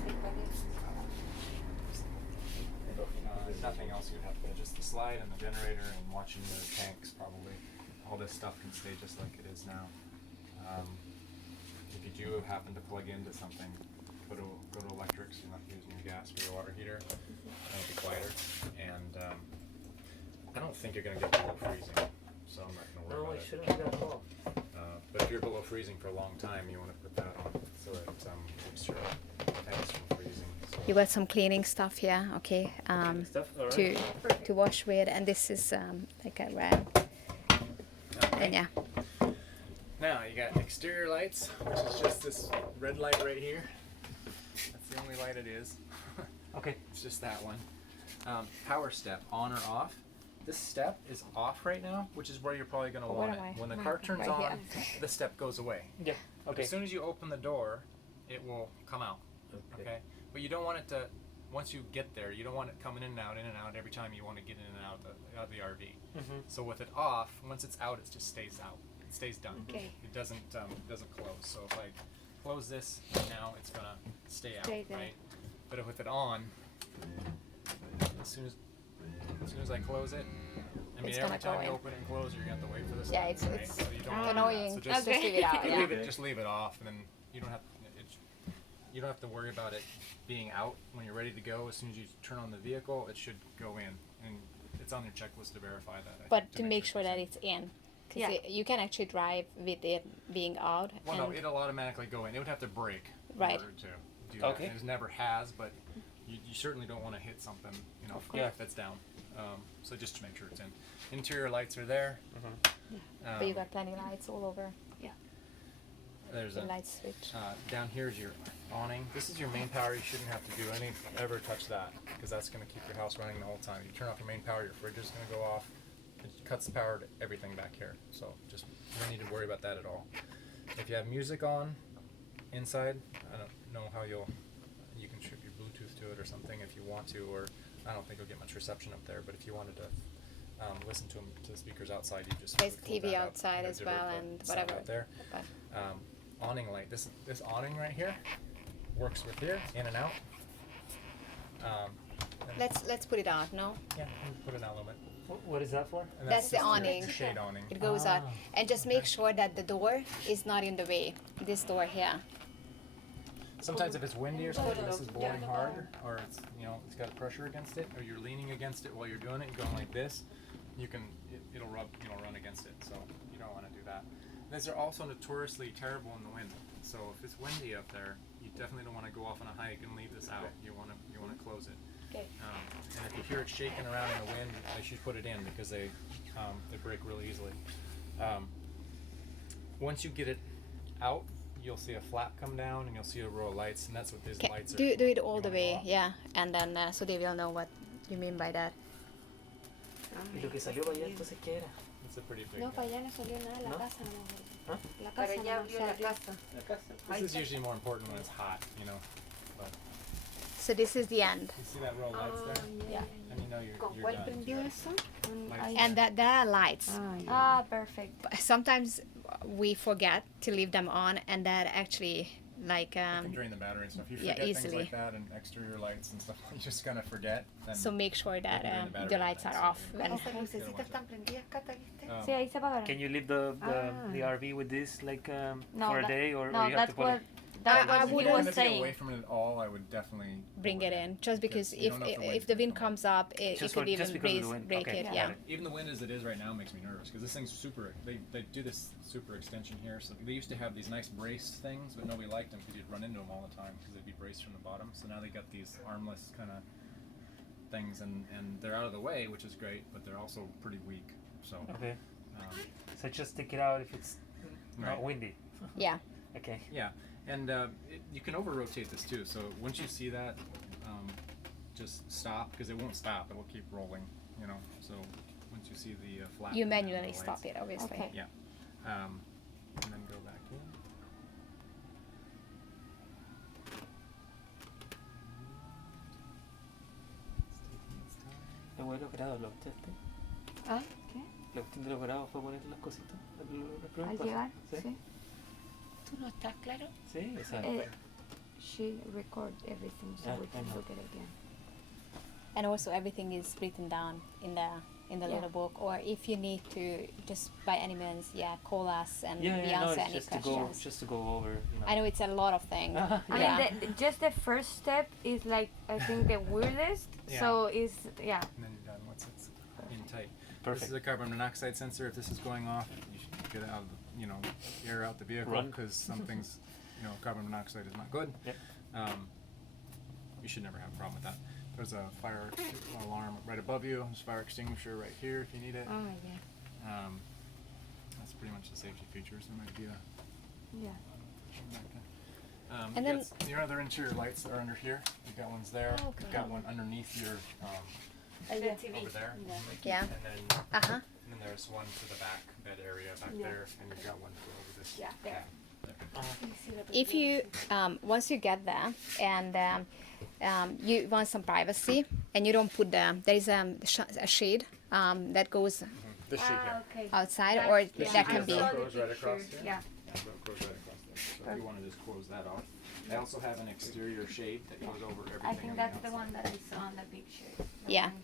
There's nothing else you'd have to, just the slide and the generator and watching the tanks probably. All this stuff can stay just like it is now. If you do happen to plug into something, go to electric, so you're not using your gas for your water heater. It'll be quieter. And I don't think you're gonna get below freezing, so I'm not gonna worry No, about it it. shouldn't be that cold. But if you're below freezing for a long time, you want to put that on so it keeps your tanks from freezing. So You got some cleaning stuff here, okay? Stuff, all right. To wash with, and this is like a rag. Okay. And yeah, Now you got exterior lights, which is just this red light right here. That's the only light it is. Okay. It's just that one. Power step, on or off. This step is off right now, which is where you're probably going to Oh, where want it. am I? When the Ah, car turns right on, here. the step goes away. Yeah. Okay. As soon as you open the door, it will come out. Okay? But you don't want it to, once you get there, you don't want it coming in and out every time you want to get in and out of the RV. Mm-hmm. So with it off, once it's out, it just stays out. It stays done. Okay. It doesn't close. So if I close this now, it's gonna stay out, Stay there. right? But with it on, as soon as I close it, I mean It's every gonna go time you in. open it and close it, you're gonna have to wait for this. Yeah, to happen, it's right? So you don't want annoying. that. So Just just leave it out. Yeah. leave it off, and then you don't have you don't have to worry about it being out when you're ready to go. As soon as you turn on the vehicle, it should go in, and it's on your checklist to verify that. I But think, to make sure that it's it's in, because Yeah. you can actually drive with it being out. well, no, and it'll automatically go in. It would have to brake Right. in order to do that. Okay. It never has, but you certainly don't want to hit something, you know, Yeah. that's down. So just to make sure it's in. Interior lights are there. Mm-hmm. but you got plenty lights all over. There's The a light switch. down here is your awning. This is your main power. You shouldn't have to do ever touch that, because that's going to keep your house running the whole time. You turn off your main power, your fridge is going to go off. It cuts the power to everything back here. So just you don't need to worry about that at all. If you have music on inside, I don't know how you can strip your Bluetooth to to it or something if you want to, or I don't think you'll get much reception up there, but if you wanted to listen to them to the speakers outside, you just There's would pull TV that up outside and as it would well put and sound whatever. out there. But Awning light. This awning right here works with here, in and out. And let's put it out. No, yeah, you can put it out a little bit. What is that for? And That's the just your awning. shade awning. it goes out, Ah. and just make sure that the door is not in the way. This door here. Sometimes if it's windy or something, this is blowing hard, or it's it's got pressure against it, or you're leaning against it while you're doing it, and going like this, it'll run against it. So you don't want to do that. These are also notoriously terrible in the wind. So if it's windy up there, you definitely don't want to go off on a hike and leave this out. You want to close it. Okay. And if you hear it shaking around in the wind, I should put it in because they break really easily. Once you get it out, you'll see a flap come down and you'll see a row of lights, and that's what these Okay. lights are. Do it all you the wanna go way, off. yeah, and then so they will know what you mean by that. ¿Y lo que salió para allá entonces qué era? It's a pretty big. No, para allá no salió nada, la ¿No? casa no. ¿Ah? La Pero casa ya no abrió se la abrió. casa. This is usually more important when it's hot, But So this is the end. you see that row of lights there, Yeah. and you know you're ¿Con you're cuál done. prendió eso? Lights. And there are lights. Ah, Perfect. But sometimes we forget to leave them on, and that actually like It can drain the battery and stuff. You yeah, forget things easily. like that and exterior lights and stuff. You just gonna forget. Then so make sure that drain the battery the lights are so off you- when Esas lucecitas están prendidas, Cata, ¿viste? Um, Sí, ahí se apagaron. Can you leave the Ah. RV with this like No, for a that- day or No, you have to that's put what it? that's I what he wouldn't- was if you get away saying. from it at all, I would definitely bring pull it in just because you if don't know if the wind's if the gonna wind come up. comes up, it Just could for- just even because of the wind. break Okay, it. got Yeah. it. Even the wind as it is right now makes me nervous because this thing's super. They do this super extension here. So they used to have these nice braced things, but nobody liked them because you'd run into them all the time because they'd be braced from the bottom. So now they got these armless kind of things, and they're out of the way, which is great, but they're also pretty weak. So Okay. um, So just take it out if it's not Right. windy. Yeah. Okay. yeah, and you can over rotate this too. So once you see that, just stop because it won't stop. It will keep rolling. So once you see the flap, You and the manually lights, stop it, obviously. Okay. Yeah. And then go back in. It's taking its time. Lo voy logrado, ¿lo echaste? ¿Ah? ¿Qué? Lo que usted logrado fue poner las cositas. Al llegar, ¿Sí? sí. ¿Tú no estás claro? Sí, exacto. She record everything so Yeah, we can I know. look at it again. And also everything is written down in the Yeah. little book. Or if you need to, just by any means, call us and we No, answer it's any just questions. to go over. I know it's a lot of things. Uh-huh. I Yeah. mean, just the first step is like I think the weirdest. Yeah. So it's yeah. And then you're done once it's in tight. Perfect. This is a carbon monoxide sensor. If this is going off, you should get it out of the, air out the vehicle Run. because something's, carbon monoxide is not good. Yep. You should never have a problem with that. There's a fire alarm right above you. There's a fire extinguisher right here if you need it. Oh yeah. That's pretty much the safety features. There might be a Yeah. And you then- got your other interior lights are under here. You've got ones there. Oh, okay. You've got one underneath your Yeah. over there. Yeah. And then Uh-huh. and then there's one to the back bed area back Yeah. there, and you've got one for over this. Yeah, there. cab there. If you once you get there and you want some privacy and you don't put there is a shade that goes This sheet here. Okay. outside That's- or yeah. that I can be saw the Goes right across picture, here. Yeah. Yeah, that goes right across there. So if you want to just close that off. I also have an exterior shade that goes over everything. I think on that's the the outside. one that I saw on the picture. The Yeah. one-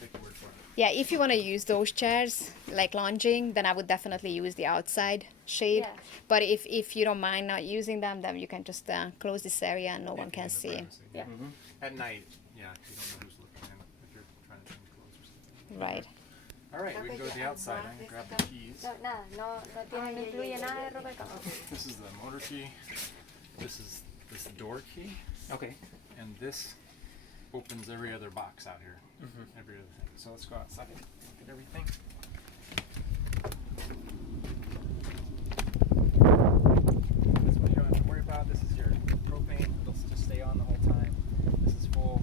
Take your word for it. yeah, if you want to use those chairs like lounging, then I would definitely use the outside shade. Yeah. But if you don't mind not using them, then you can just close this area and no one If can you need the see. privacy. Yeah. At night, yeah, you don't know who's looking in if you're trying to change clothes or something. Right. All right, we can go to the outside. I'm gonna grab the keys. No, nada, no incluye nada de ropa de cama. This is the motor key. This is this door key, Okay. and this opens every other box out here. Mhm. Every other thing. So let's go outside. Look at everything. This one you don't have to worry about. This is your propane. It'll just stay on the whole time. This is full.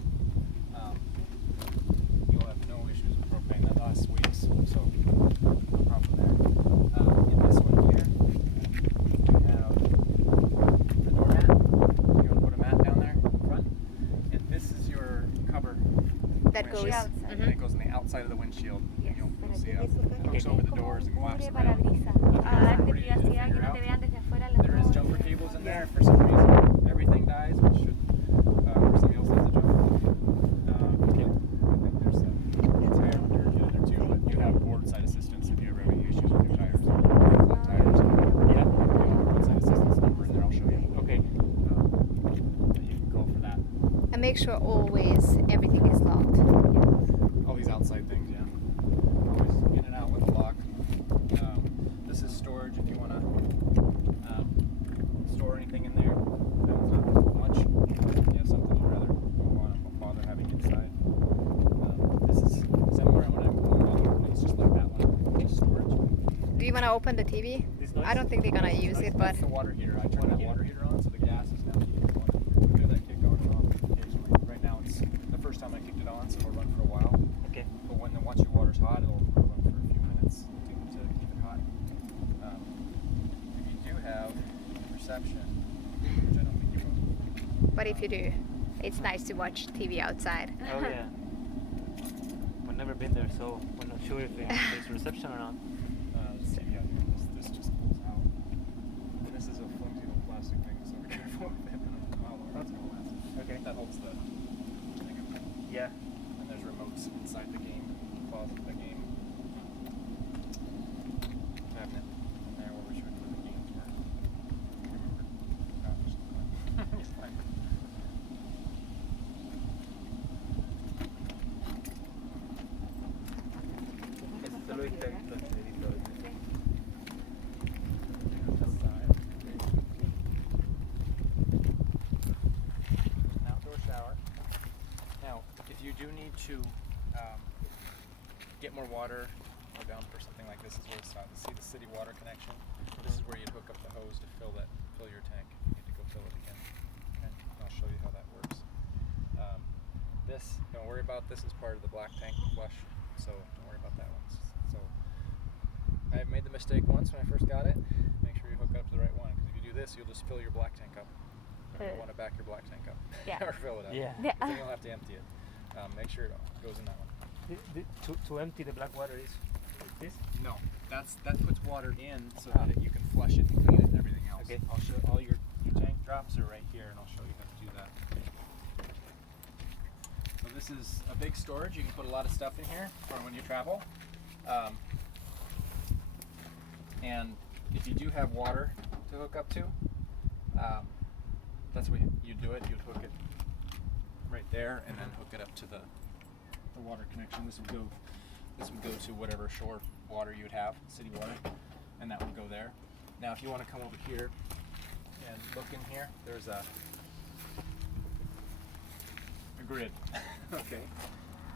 You'll have no issues with propane. That lasts weeks, so no problem there. In this one here, we have the doormat. You goes. outside. and it goes on the outside of the windshield. Yes. And you'll Para see que it eso caiga. hooks over the Como doors un and wafts cubre around. parabrisas. That's Darte pretty easy to privacidad, que figure no te out. vean desde afuera las There is cosas. jumper cables in there if for some reason everything dies, which should, or somebody else needs a jumper. I think there's a tire under here there too, but you have board side assistance if you ever have any issues with your tires. Flat tires. Yeah. Board side assistance number in there, I'll show you. Okay. You can go for that. And make sure always everything is locked. All these outside things, yeah. Always in and out with the lock. This is storage if you want to store anything in there. That one's not much. You have something you'd rather don't want to bother having inside. This is similar when I'm going on. It's just like that one, just storage. Do you want to open the TV? This noise? I don't think they're gonna use it, but That's the water heater. I turn that water heater on, so the gas is now heating the water. We do that kick on and off occasionally. Right now, it's the first time I kicked it on, so it'll run for a while. Okay. But once your water's hot, it'll run for a few minutes to keep it hot. If you do have reception, which I don't think you will. but if you do, it's nice to watch TV outside. Oh yeah. We've never been there, so we're not sure if there's reception or not. Let's see, yeah, this just pulls out. And this is a flimsy little plastic thing, so be careful with it. How long that's gonna last. Okay. That holds the thing up. Yeah. And there's remotes inside the game closet, the game cabinet in there where we should put the games were. Remember? No, just it's fine. An outdoor shower. Now, if you do need to get more water or dump or something like this, is where it's at. See the city water connection. This is where you'd hook up the hose to fill your tank. You need to go fill it again. Okay, and I'll show you how that works. This, don't worry about this is part of the black tank flush, so don't worry about that one. So I made the mistake once when I first got it. Make sure you hook up to the right one, because if you do this, you'll just fill your black tank up. You want to back your black tank up Yeah. or fill it up. Yeah. Yeah. 'Cause then you'll have to empty it. Make sure it goes in that one. To empty the black water is this? No, that puts water in so that you can flush it and clean it and everything else. Okay. I'll show all your tank drops are right here, and I'll show you how to do that. So this is a big storage. You can put a lot of stuff in here for when you travel. And if you do have water to hook up to, that's what you do it. You'd hook it right there, and then hook it up to the water connection. This would go to whatever shore water you would have, city water, and that would go there. Now, if you want to come over here and look in here, there's a grid. Okay.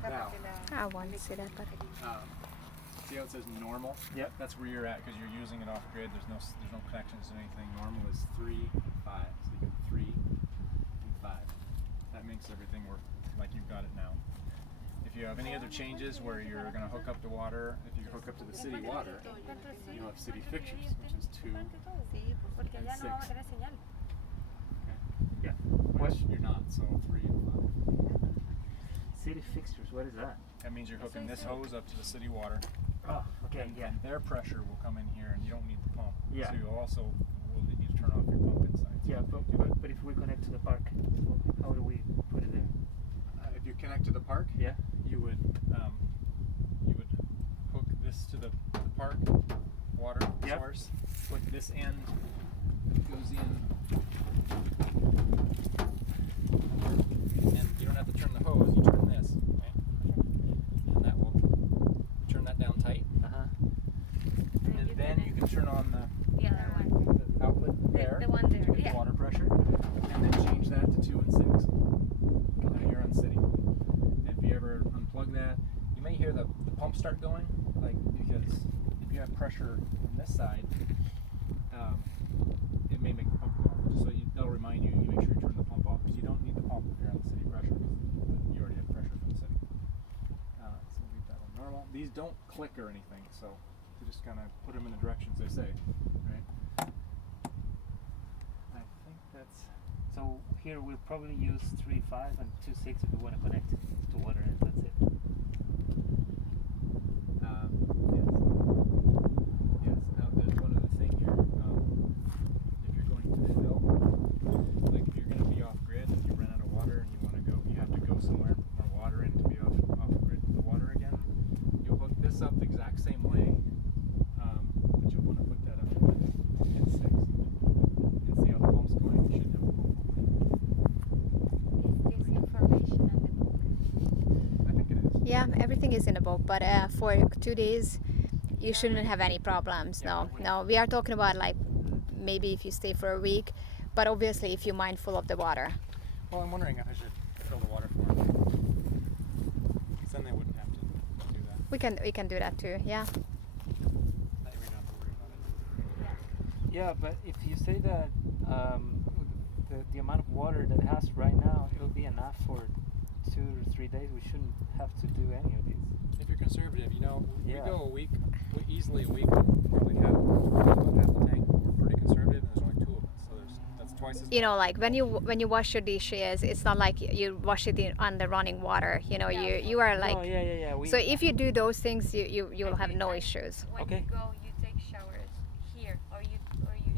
Now, I want to see that, but see how it says normal? Yep. That's where you're at because you're using it off grid. There's no connections to anything. Normal is 3, 5. So you go 3 and 5. That makes everything work like you've got it now. If you have any other changes where you're going to hook up to water, if you hook up to the city water, you'll have city fixtures, which is 2 Porque and ya no vamos a 6. tener señal. Yeah. Which you're not, so 3 and 5. City fixtures, what is that? That means you're hooking this hose up to the city water. Oh, okay, And, yeah. and their pressure will come in here, and you don't need the pump. Yeah. So you also will need to turn off your pump inside. So Yeah, but if we connect to the park, how do we put it there? if you connect to the park, Yeah. you would hook this to the park water Yep. source. Put this end goes in, and you don't have to turn the hose. You turn this, okay? And that will turn that down tight. Uh-huh. And then you can turn on the The other one. the outlet there, the one there, to get yeah. the water pressure, and then change that to 2 and 6. Now you're on city. If you ever unplug that, you may hear the pump start going, because if you have pressure on this side, it may make the pump go off. So that'll remind you. You make sure you turn the pump off because you don't need the pump if you're on the city pressure. Because you already have pressure from the city. So we'll leave that one normal. These don't click or anything, so you just kind of put them in the directions they say, right? I think that's. So here we'll probably use 3.5 and 2.6 if we want to connect to water, and that's it. Yes. Now, there's one other thing here. If you're going to fill, like if you're going to be off grid, if you run out of water and you want to go, you have to go somewhere, pour water in to be off grid with the water again. You'll hook this up the exact same way, but you'll want to put that up with pin 6. And see how the pump's going? You should have a pump open. Is this information on the book? I think it is. Yeah, everything is in the book, but for 2 days, you shouldn't have any problems. Yeah, No, but no. We are talking about like maybe if you stay for a week, but obviously if you're mindful of the water. Well, I'm wondering if I should fill the water for them. Because then they wouldn't have to do that. We can do that too. Yeah. That way we don't have to worry about it. Yeah, but if you say that the amount of water that it has right now, it'll be enough for 2 or 3 days. We shouldn't have to do any of these. If you're conservative, you know, Yeah. we go a week, easily a week, we'll probably have about half the tank. We're pretty conservative, and there's only 2 of us, so that's twice as You know, like when you wash your dishes, it's not like you wash it in under running water. You know, you are like. Oh yeah. So if you do those things, you will have no issues. When Okay. you go, you take showers here, or you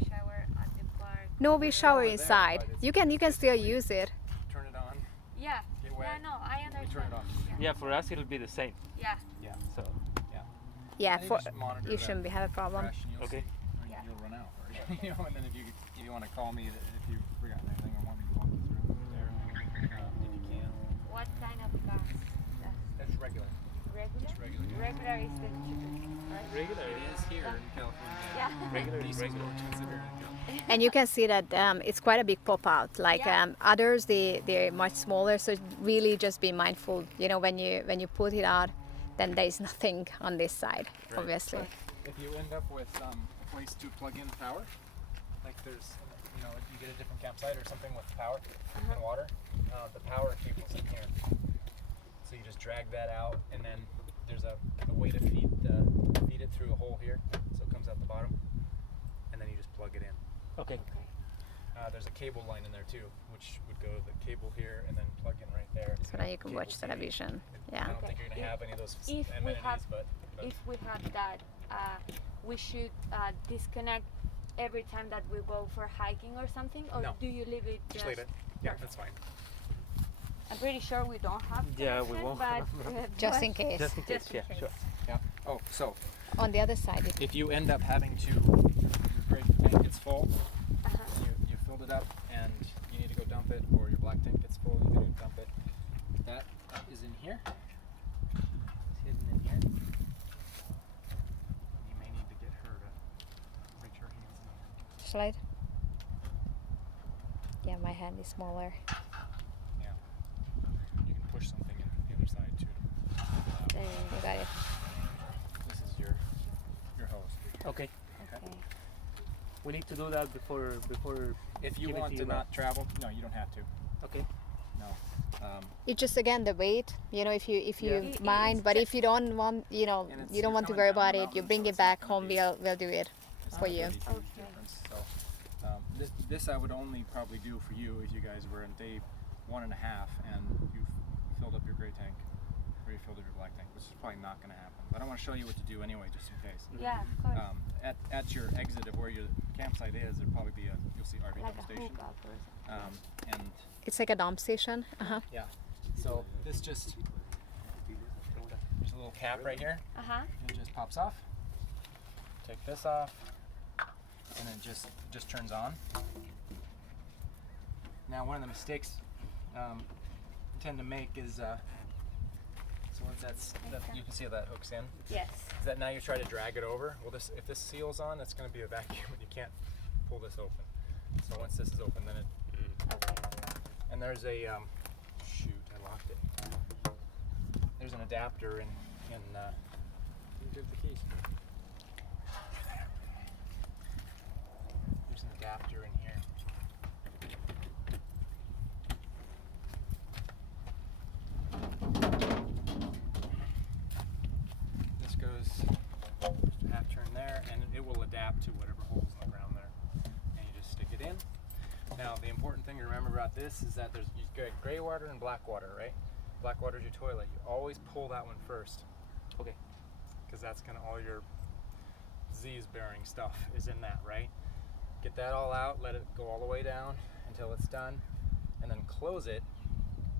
shower at the park. No, we shower there, inside. but it's- You can still use it. turn it on, Yeah. get wet, Yeah, no, I we understand. turn it off. Yeah, for us it'll be the same. Yeah. Yeah. So Yeah, And you for just monitor you that shouldn't have a problem. fresh and you'll Okay. see, or Yeah. you'll run out, or, you know, and then if you want to call me if you've forgotten anything or want me to walk you through there, if you can. What kind of gas? That's regular. Regular? It's regular. Regular is the cheapest, right? regular. It is here in California. Yeah. Regular is Diesel's regular. more expensive here in California. And you can see that it's quite a big pop out. Like Yeah. others, they're much smaller. So really, just be mindful. You know, when you put it out, then there is nothing on this side, Right. obviously. If you end up with a place to plug in power, like there's, you know, if you get a different campsite or something with power and water, the power cable's in here. So you just drag that out, and then there's a way to feed it through a hole here, so it comes out the bottom, and then you just plug it in. Okay. There's a cable line in there too, which would go the cable here and then plug in right there. So now you can Cable watch TV. television. I Yeah. don't think you're gonna have any of those If we amenities, have- but If we have that, we should disconnect every time that we go for hiking or something, or No. do you leave it just leave it. Yeah, that's fine. I'm pretty sure we don't have Yeah, we connection, won't but have. Just but- in case. Just in case. Just in Yeah, case. sure. Yeah. Oh, so On the other side, if you end up having to, your great tank gets full, Uh-huh. you filled it up and you need to go dump it, or your black tank gets full, you need to dump it. That is in here. It's hidden in here. You may need to get her to reach her hands in there. slide. Yeah, my hand is smaller. Yeah. You can push something in the other side too. There you got it. This is your hose. Okay. Okay. We need to do that before. If you Give it want to to you, not travel, no, you don't have to. Okay. No. It's just again the weight. You know, if you Yeah. It- mind, it's but just- if you don't want, you know, And it's- you don't you're want to coming worry down the about it. You mountain, bring so it it's back not gonna home. be- We'll do it It's for not you. 30 feet Okay. difference, so this I would only probably do for you if you guys were on day 1.5 and you've filled up your gray tank or you filled up your black tank, which is probably not going to happen. But I want to show you what to do anyway, just in case. Yeah, of course. At your exit of where your campsite is, there'll probably be you'll see RV Like dump a station. hookup or something. And It's like a dump station. yeah, so this just there's a little cap right here. Uh-huh. It just pops off. Take this off, and then just turns on. Now, one of the mistakes you tend to make is so once that you can see how that hooks in. Yes. Is that now you try to drag it over? Well, if this seal's on, it's going to be a vacuum, and you can't pull this open. So once this is open, then it Okay. and there's a shoot, I locked it. There's an adapter in you give the keys. There's an adapter in here. This goes half turn there, and it will adapt to whatever holes in the ground there. And you just stick it in. Now, the important thing to remember about this is that you get gray water and black water, right? Black water is your toilet. You always pull that one first. Okay. because that's gonna all your disease bearing stuff is in that, right? Get that all out, let it go all the way down until it's done, and then close it,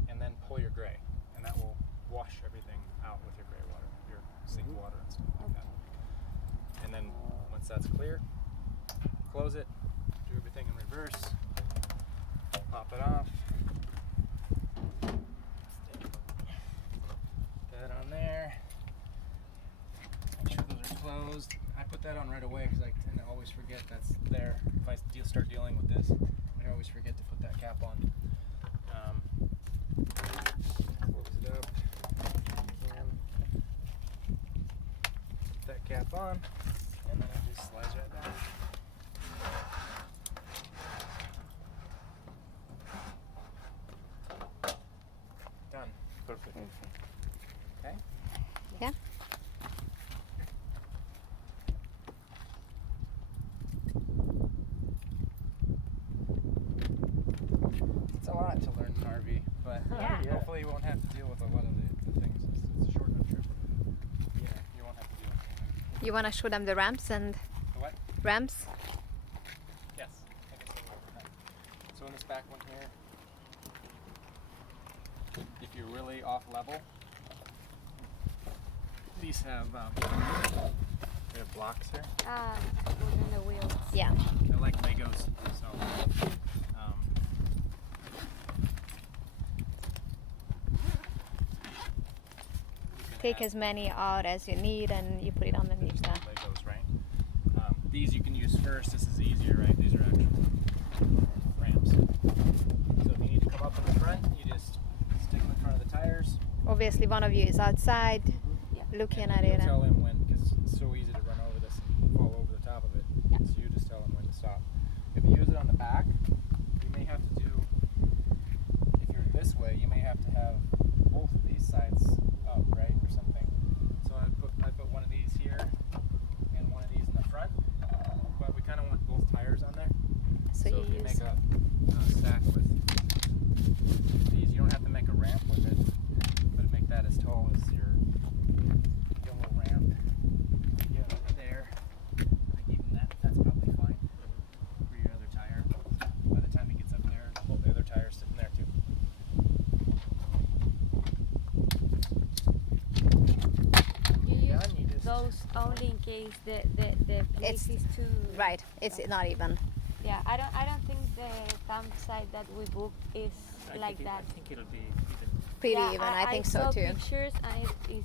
and then pull your gray, and that will wash everything out with your gray water, your sink water and stuff like that. And then once that's clear, close it, do everything in reverse, pop it off, that on there, make sure those are closed. I put that on right away because I tend to always forget that's there. If I start dealing with this, I always forget to put that cap on. Close it up, and put that cap on, and then it just slides right down. Done. Perfect. Okay. Yeah. It's a lot to learn an RV, but Yeah. hopefully you won't have to deal with a lot of the things. It's a short enough trip. Yeah, you won't have to deal with it. You want to show them the ramps and The what? ramps? Yes. I guess I will. So in this back one here, if you're really off level, these have they have blocks here. Within the wheels. Yeah. They're like Legos, so you can Take have as many out as you need and you put it underneath that. Legos, right? These you can use first. This is easier, right? These are actual ramps. So if you need to come up in the front, you just stick them in front of the tires. Obviously, one of you is outside Yeah. looking And at you'll it. tell him when, because it's so easy to run over this and fall over the top of it. Yeah. So you just tell him when to stop. If you use it on the back, you may have to do, if you're this way, you may have to have both of these sides up, right, or something. So I put one of these here and one of these in the front, but we kind of want both tires on there. So you if you use make a stack with these, you don't have to make a ramp with it, but make that as tall as your little ramp. Yeah, there. I think even that's probably fine for your other tire. By the time it gets up there, the other tire's sitting there too. You use Done, you just- those only in case the place is too. Right. It's not even. Yeah, I don't think the campsite that we booked is like that. I think it'll be even. Pretty Yeah, even. I think so saw too. pictures and it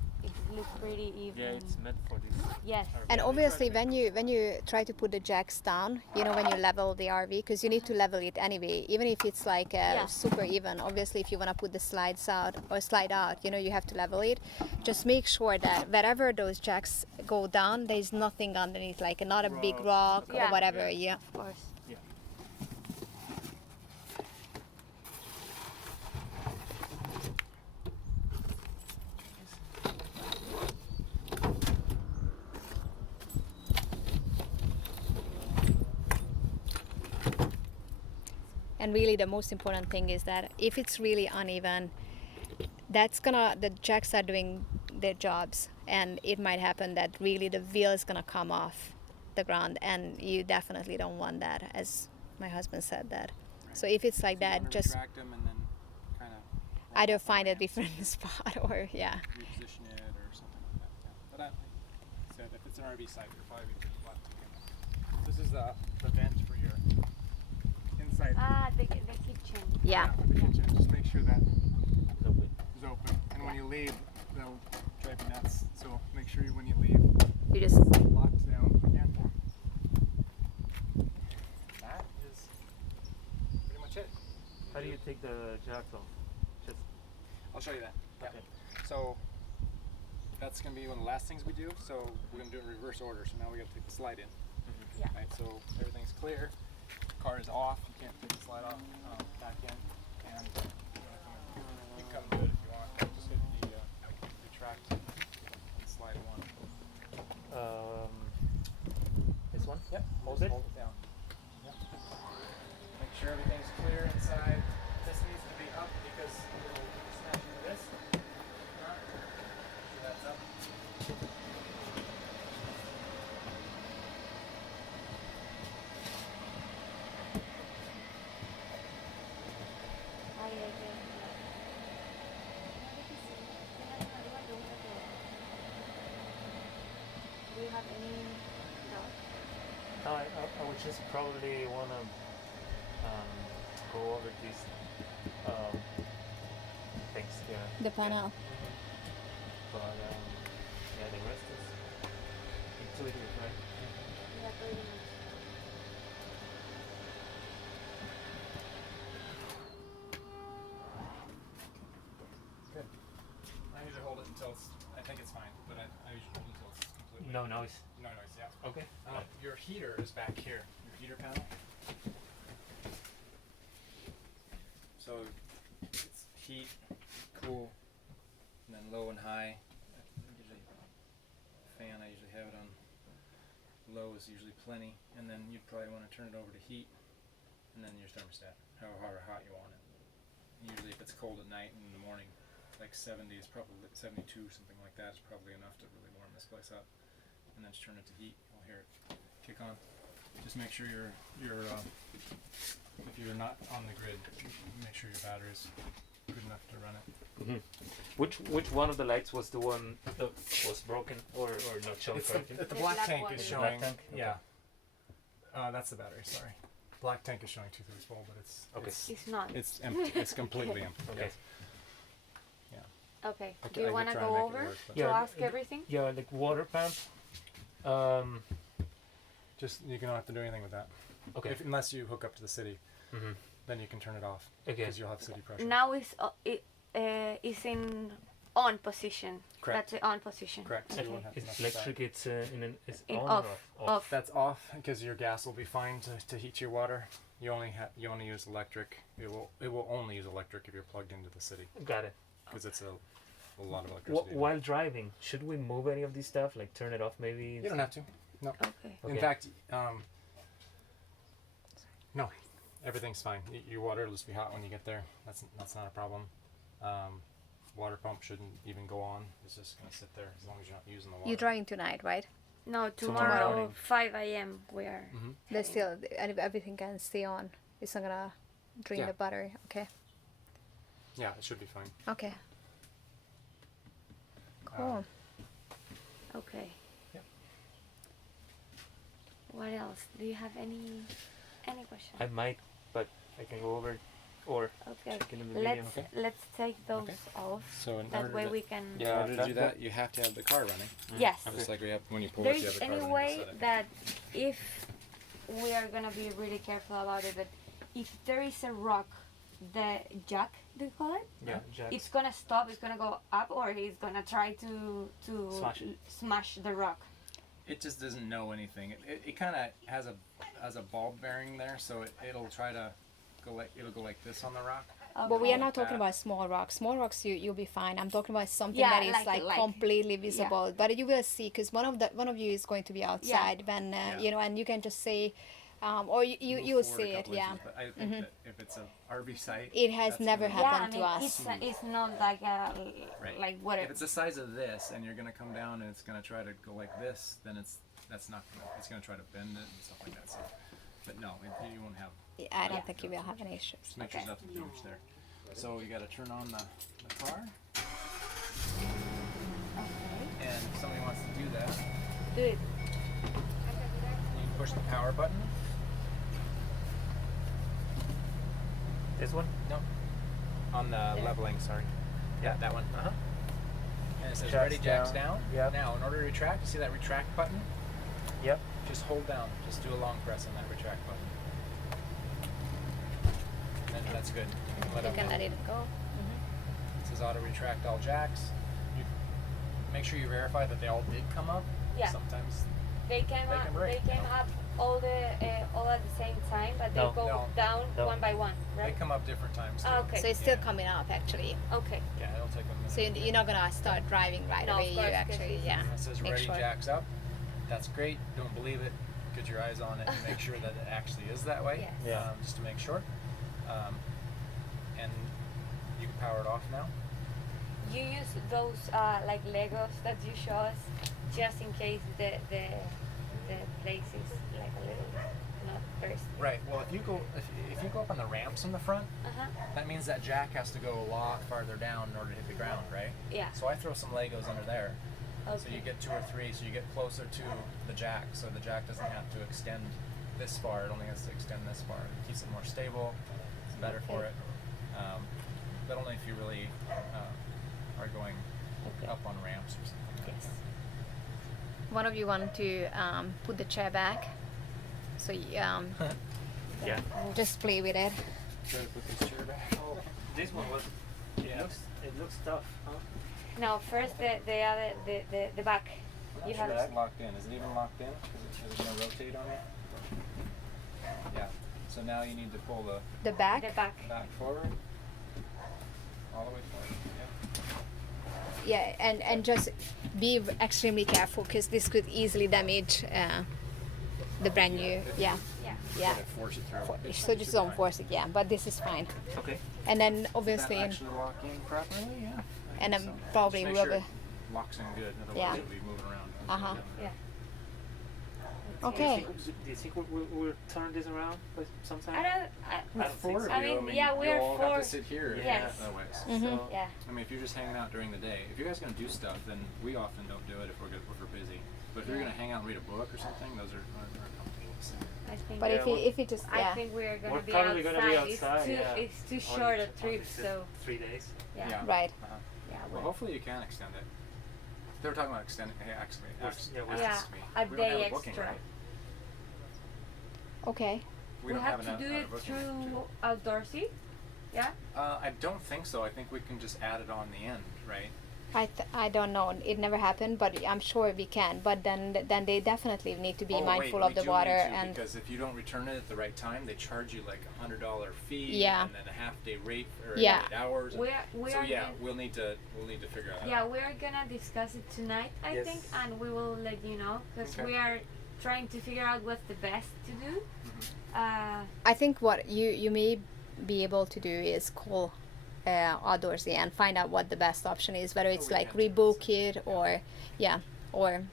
looks pretty even. Yeah, it's meant for this. Yes. And RV. obviously, when you try to put the jacks down, you know, when you level the RV, because you need to level it anyway, even if it's like Yeah. super even. Obviously, if you want to put the slides out or slide out, you know, you have to level it. Just make sure that wherever those jacks go down, there's nothing underneath, like not a big rock Yeah. or whatever. Yeah. Of course. Yeah. And really, the most important thing is that if it's really uneven, the jacks are doing their jobs, and it might happen that really the wheel is gonna come off the ground, and you definitely don't want that, as my husband said that. So if it's like So you that, wanna just retract them and then kind of either find a different spot or yeah. reposition it or something like that. Yeah. But I said if it's an RV site, you'll probably be flat to begin with. This is the vent for your inside. The kitchen. Yeah. The kitchen. Just make sure that The width. is open. And when you leave, they'll drive you nuts. So make sure when you leave, You just it locks down again. That is pretty much it. How do you take the jacks off? Just I'll show you that. Yeah. Okay. So that's gonna be one of the last things we do. So we're gonna do it in reverse order. So now we gotta take the slide in. Yeah. Right. So everything's clear. Car is off. You can't take the slide off back in. And you can come do it if you want. Just hit the retract and slide one. this one. Yep. Hold it. Hold it down. Yep. Make sure everything's clear inside. This needs to be up because it'll snap into this. So that's up. No, I would just probably want to go over these things here. The panel. But yeah, the rest is intuitive, right? Yeah, pretty much. Good. I usually hold it until it's. I think it's fine, but I usually hold it until it's completely. No noise. No noise. Yeah. Okay. Your heater is back here. Your heater panel. So it's heat, cool, and then low and high. Usually fan. I usually have it on low is usually plenty, and then you'd probably want to turn it over to heat, and then your thermostat, however hot you want it. Usually, if it's cold at night and in the morning, like 70 is probably 72, something like that is probably enough to really warm this place up. And then just turn it to heat. You'll hear it kick on. Just make sure you're if you're not on the grid, make sure your battery's good enough to run it. Which one of the lights was the one that was broken or not showing It's for anything? the The black black tank one. is The showing. black tank? Yeah. That's the battery. Sorry. Black tank is showing 2/3 full, but it's Okay. It's not. it's empty. It's completely empty. Okay. Okay. I Do you could want to try and go make it over work, but- to Yeah, ask it- everything? Yeah, like water pump. Just you don't have to do anything with that. Okay. Unless you hook up to the city, Mm-hmm. then you can turn it off Okay. because you'll have city pressure. Now it's in on position. Correct. That's the on position. Correct. So you won't have to It's mess with that. electric. It's it's In on off. or off. Off. That's off because your gas will be fine to heat your water. You only use electric. It will only use electric if you're plugged into the city Got it. because it's a lot of electricity. While driving, should we move any of this stuff? Like turn it off, maybe? You don't have to. No. Okay. In Okay. fact, no, everything's fine. Your water will just be hot when you get there. That's not a problem. Water pump shouldn't even go on. It's just gonna sit there as long as you're not using the water. You're driving tonight, right? No, Tomorrow tomorrow morning. 5 a.m. we are. Mm-hmm. There's still everything can stay on. It's not gonna drain Yeah. the battery. Okay. Yeah, it should be fine. Okay. Cool. Okay. Yep. What else? Do you have any questions? I might, but I can go over, or Okay. check in the video. Let's take those Okay. off. So in That order way to, we can. in order to do that, you have to have the car running. Yes. Just like we have when you pull up, you have There's the car any running. to way set it. that if we are gonna be really careful about it, but if there is a rock, the jack, do you call it? Yeah, Jack. It's gonna stop. It's gonna go up, or he's gonna try to Smash it. smash the rock. It just doesn't know anything. It kind of has a bulb bearing there, so it'll try to go like this on the rock. But we are Okay. not talking that. about small rocks. Small rocks, you'll be fine. I'm talking about something Yeah, that is like- like completely visible. But you will see, because one of you is going to be outside when Yeah. you know, and you can just see, or Move you'll forward a see it. couple Yeah, inches, but I think that if it's an RV site, it has that's never gonna- Yeah, I happened mean, to us. it's not like a Right. like what If it's the size of this and you're gonna come down and it's gonna try to go like this, then it's gonna try to bend it and stuff like that. So, but no, you won't have. I don't think you will have any issues. Just make sure Okay. there's nothing huge there. So you got to turn on the car, Okay. and if somebody wants to do that, Do it. you push the power button. This one? No, on the leveling. Sorry. Yeah, that one. Uh huh. And it says Jacks ready, jacks down. down. Yep. Now, in order to retract, you see that retract button? Yep. Just hold down. Just do a long press on that retract button. And that's good. You can let You it can go. let it go. It says auto retract all jacks. You make sure you verify that they all did come up. Yeah. Sometimes They came They up. can break, They came no? up all at the same time, but they No. go No. down No. one by one, they right? come up different times. Too. Okay. So it's still Yeah. coming up actually. Okay. Yeah, it'll take a minute. So you're not gonna start driving right No, of away. You course, 'cause actually, it's- yeah. And it says Make ready, sure. jacks up. That's great. Don't believe it. Get your eyes on it and make sure that it actually is that way. Yes. Yeah. Just to make sure. And you can power it off now. You use those like Legos that you show us, just in case the place is like a little not very. Right. Well, if you go up on the ramps in the front, Uh-huh. that means that jack has to go a lot farther down in order to hit the ground, right? Yeah. So I throw some Legos under there. So you get 2 or 3, so you get closer to the jack, so the jack doesn't have to extend this far, it only has to extend this far. It keeps it more stable, it's better for it. But only if you really are going up on ramps or something like Yes. that. One of you want to put the chair back, so Yeah. just play with it. Try to put this chair back. Oh, this one was. Yeah. It looks tough, huh? No, first the other the back. I'm You not have sure it's locked in. Is it even locked in? Is it going to rotate on it? Yeah. So now you need to pull the The back. the back. back forward. All the way forward. Yeah. Yeah, and just be extremely careful because this could easily damage the brand new. Yeah, Yeah. yeah. Gotta force it through. So just don't force it. Yeah, but this is fine. Okay. And then Does that obviously, actually lock in properly? Yeah. I and think then so. probably Just make sure rubber. it locks in good. Otherwise Yeah. it'll be moving around. Uh-huh. Yeah. Okay. Do you think we'll turn this around sometime? I don't. I don't think so. I mean, yeah, we're you'll all have four. to sit here. Yes. Otherwise. Mhm. So, Yeah. I mean, if you're just hanging out during the day, if you guys are gonna do stuff, then we often don't do it if we're busy. But if you're gonna hang out and read a book or something, those are comfortable. So. I think. But Yeah, if it just I think we're gonna We're be probably outside. gonna be outside. It's too Only- short a only trip, sit so 3 days. yeah. Yeah. right. Uh-huh. Yeah. Well, hopefully you can extend it. They were talking about extending. Hey, actually, Yeah, asked Yeah, us to me. a We don't have day a booking, extra. right? Okay. We don't have an to out- do a it booking through Outdoorsy. Yeah. I don't think so. I think we can just add it on the end, right? I don't know. It never happened, but I'm sure we can. But then they definitely need to be Oh, mindful wait, of the we do water need to, and because if you don't return it at the right time, they charge you like $100 fee Yeah. and then a half day rate or Yeah. 8 hours. We so are yeah, gonna, we'll need to figure out. yeah, we are gonna discuss it tonight, I Yes. think, and we will let you know because Okay. we are trying to figure out what's the best to do. Mhm. I think what you may be able to do is call Outdoorsy and find out what the best option is, whether it's we like can too, rebook it or or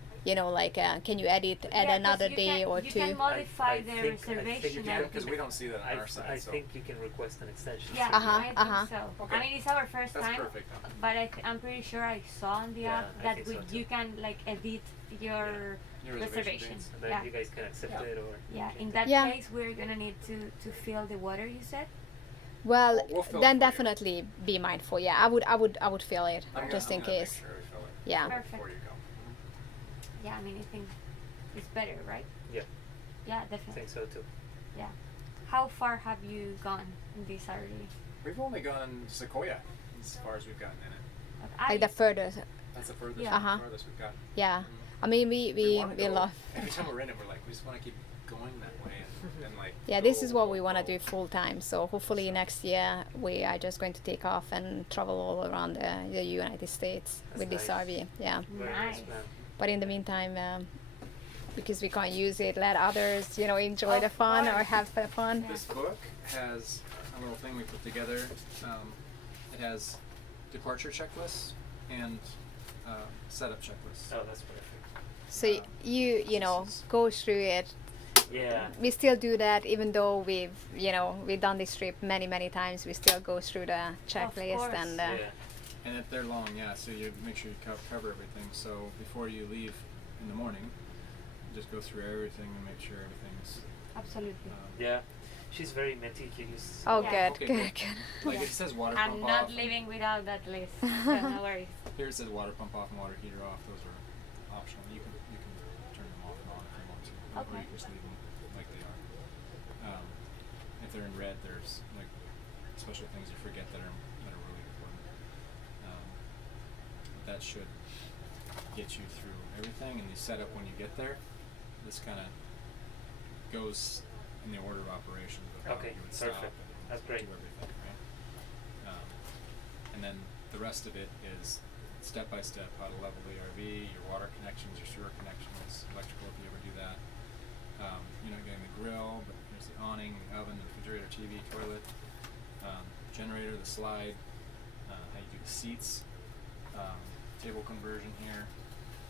like can you add Yeah, 'cause another you day can, or you two? can modify I the think you reservation. can, Because we don't see that on our side. I so think you can request an extension. Yeah, Uh-huh, I think uh-huh. so. Okay. I mean, it's our first that's time, perfect. Then. but I'm pretty sure I saw on the Yeah, app I that think so too. you can like edit your Your reservation. dates. And then Yeah. you guys can accept Yeah. it or. Yeah, change in it. that Yeah. case, we're gonna need to fill the water. You said. Well, We'll fill it then for you. definitely be mindful. Yeah, I would fill it I'm just gonna, in I'm gonna case. Make sure we fill it Yeah. Perfect. before you go. Yeah, I mean, I think it's better, right? Yeah. Yeah, I definitely. think so too. Yeah. How far have you gone in this already? We've only gone Sequoia as far as we've gotten in it. Like the furthest. That's the furthest, Yeah. Uh-huh. farthest we've gotten. Yeah. I mean, we wanna we go- love. Every time we're in it, we're like, we just want to keep going that way and like. Yeah, this go, is what go, we want to go. do full time. So hopefully next year we are just going to take off and travel all around the United States That's with this nice. RV. Yeah. Very nice Nice. plan. But in the meantime, because we can't use it, let others, enjoy the Of fun or course. have the fun. This book has a little thing we put together. It has departure checklists and setup checklists. Oh, that's perfect. So you go through it. Yeah. We still do that, even though we've done this trip many times. We still go through the checklist course. and Yeah. And they're long, yeah. So you make sure you cover everything. So before you leave in the morning, just go through everything and make sure everything's. Absolutely. Yeah. She's very meticulous. Oh, Yeah. good, Okay, good, good. good. Like it says water I'm pump not off. living without that list, so no worries. Here it says water pump off and water heater off. Those are optional. You can turn them off and on if you want to. Or Okay. you can just leave them like they are. If they're in red, there's like special things you forget that are really important. That should get you through everything, and the setup when you get there. This kind of goes in the order of operations of how Okay, you would stop perfect. and That's great. do everything, right? And then the rest of it is step by step how to level the RV, your water connections, your sewer connections, electrical if you ever do that. You're not getting the grill, but there's the awning, the oven, the refrigerator, TV, toilet, generator, the slide, how you do the seats, table conversion here.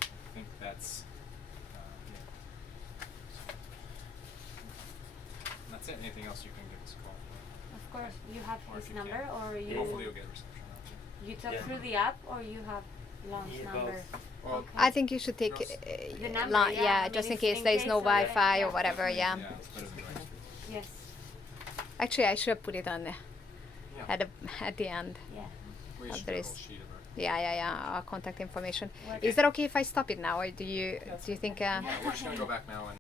I think that's yeah. And that's it. Anything else you can give us a call for. Of course, you have Or if his you number, can. or you Hopefully you'll get reception out there. you talk Yeah. through the app, or you have Lon's Yeah, number. both. Well, I think you should take The number, yeah, I mean, just in if case in there's case no of the- Wi-Fi yeah. or whatever. Yeah. yeah, it's better than going straight. Yes. Actually, I should have put it on the Yeah. at the end. Yeah. We should there do a is- whole sheet of our Yeah. Our contact information. What- Is that okay if I stop it now, or do you think? Yeah, we're just gonna go back now and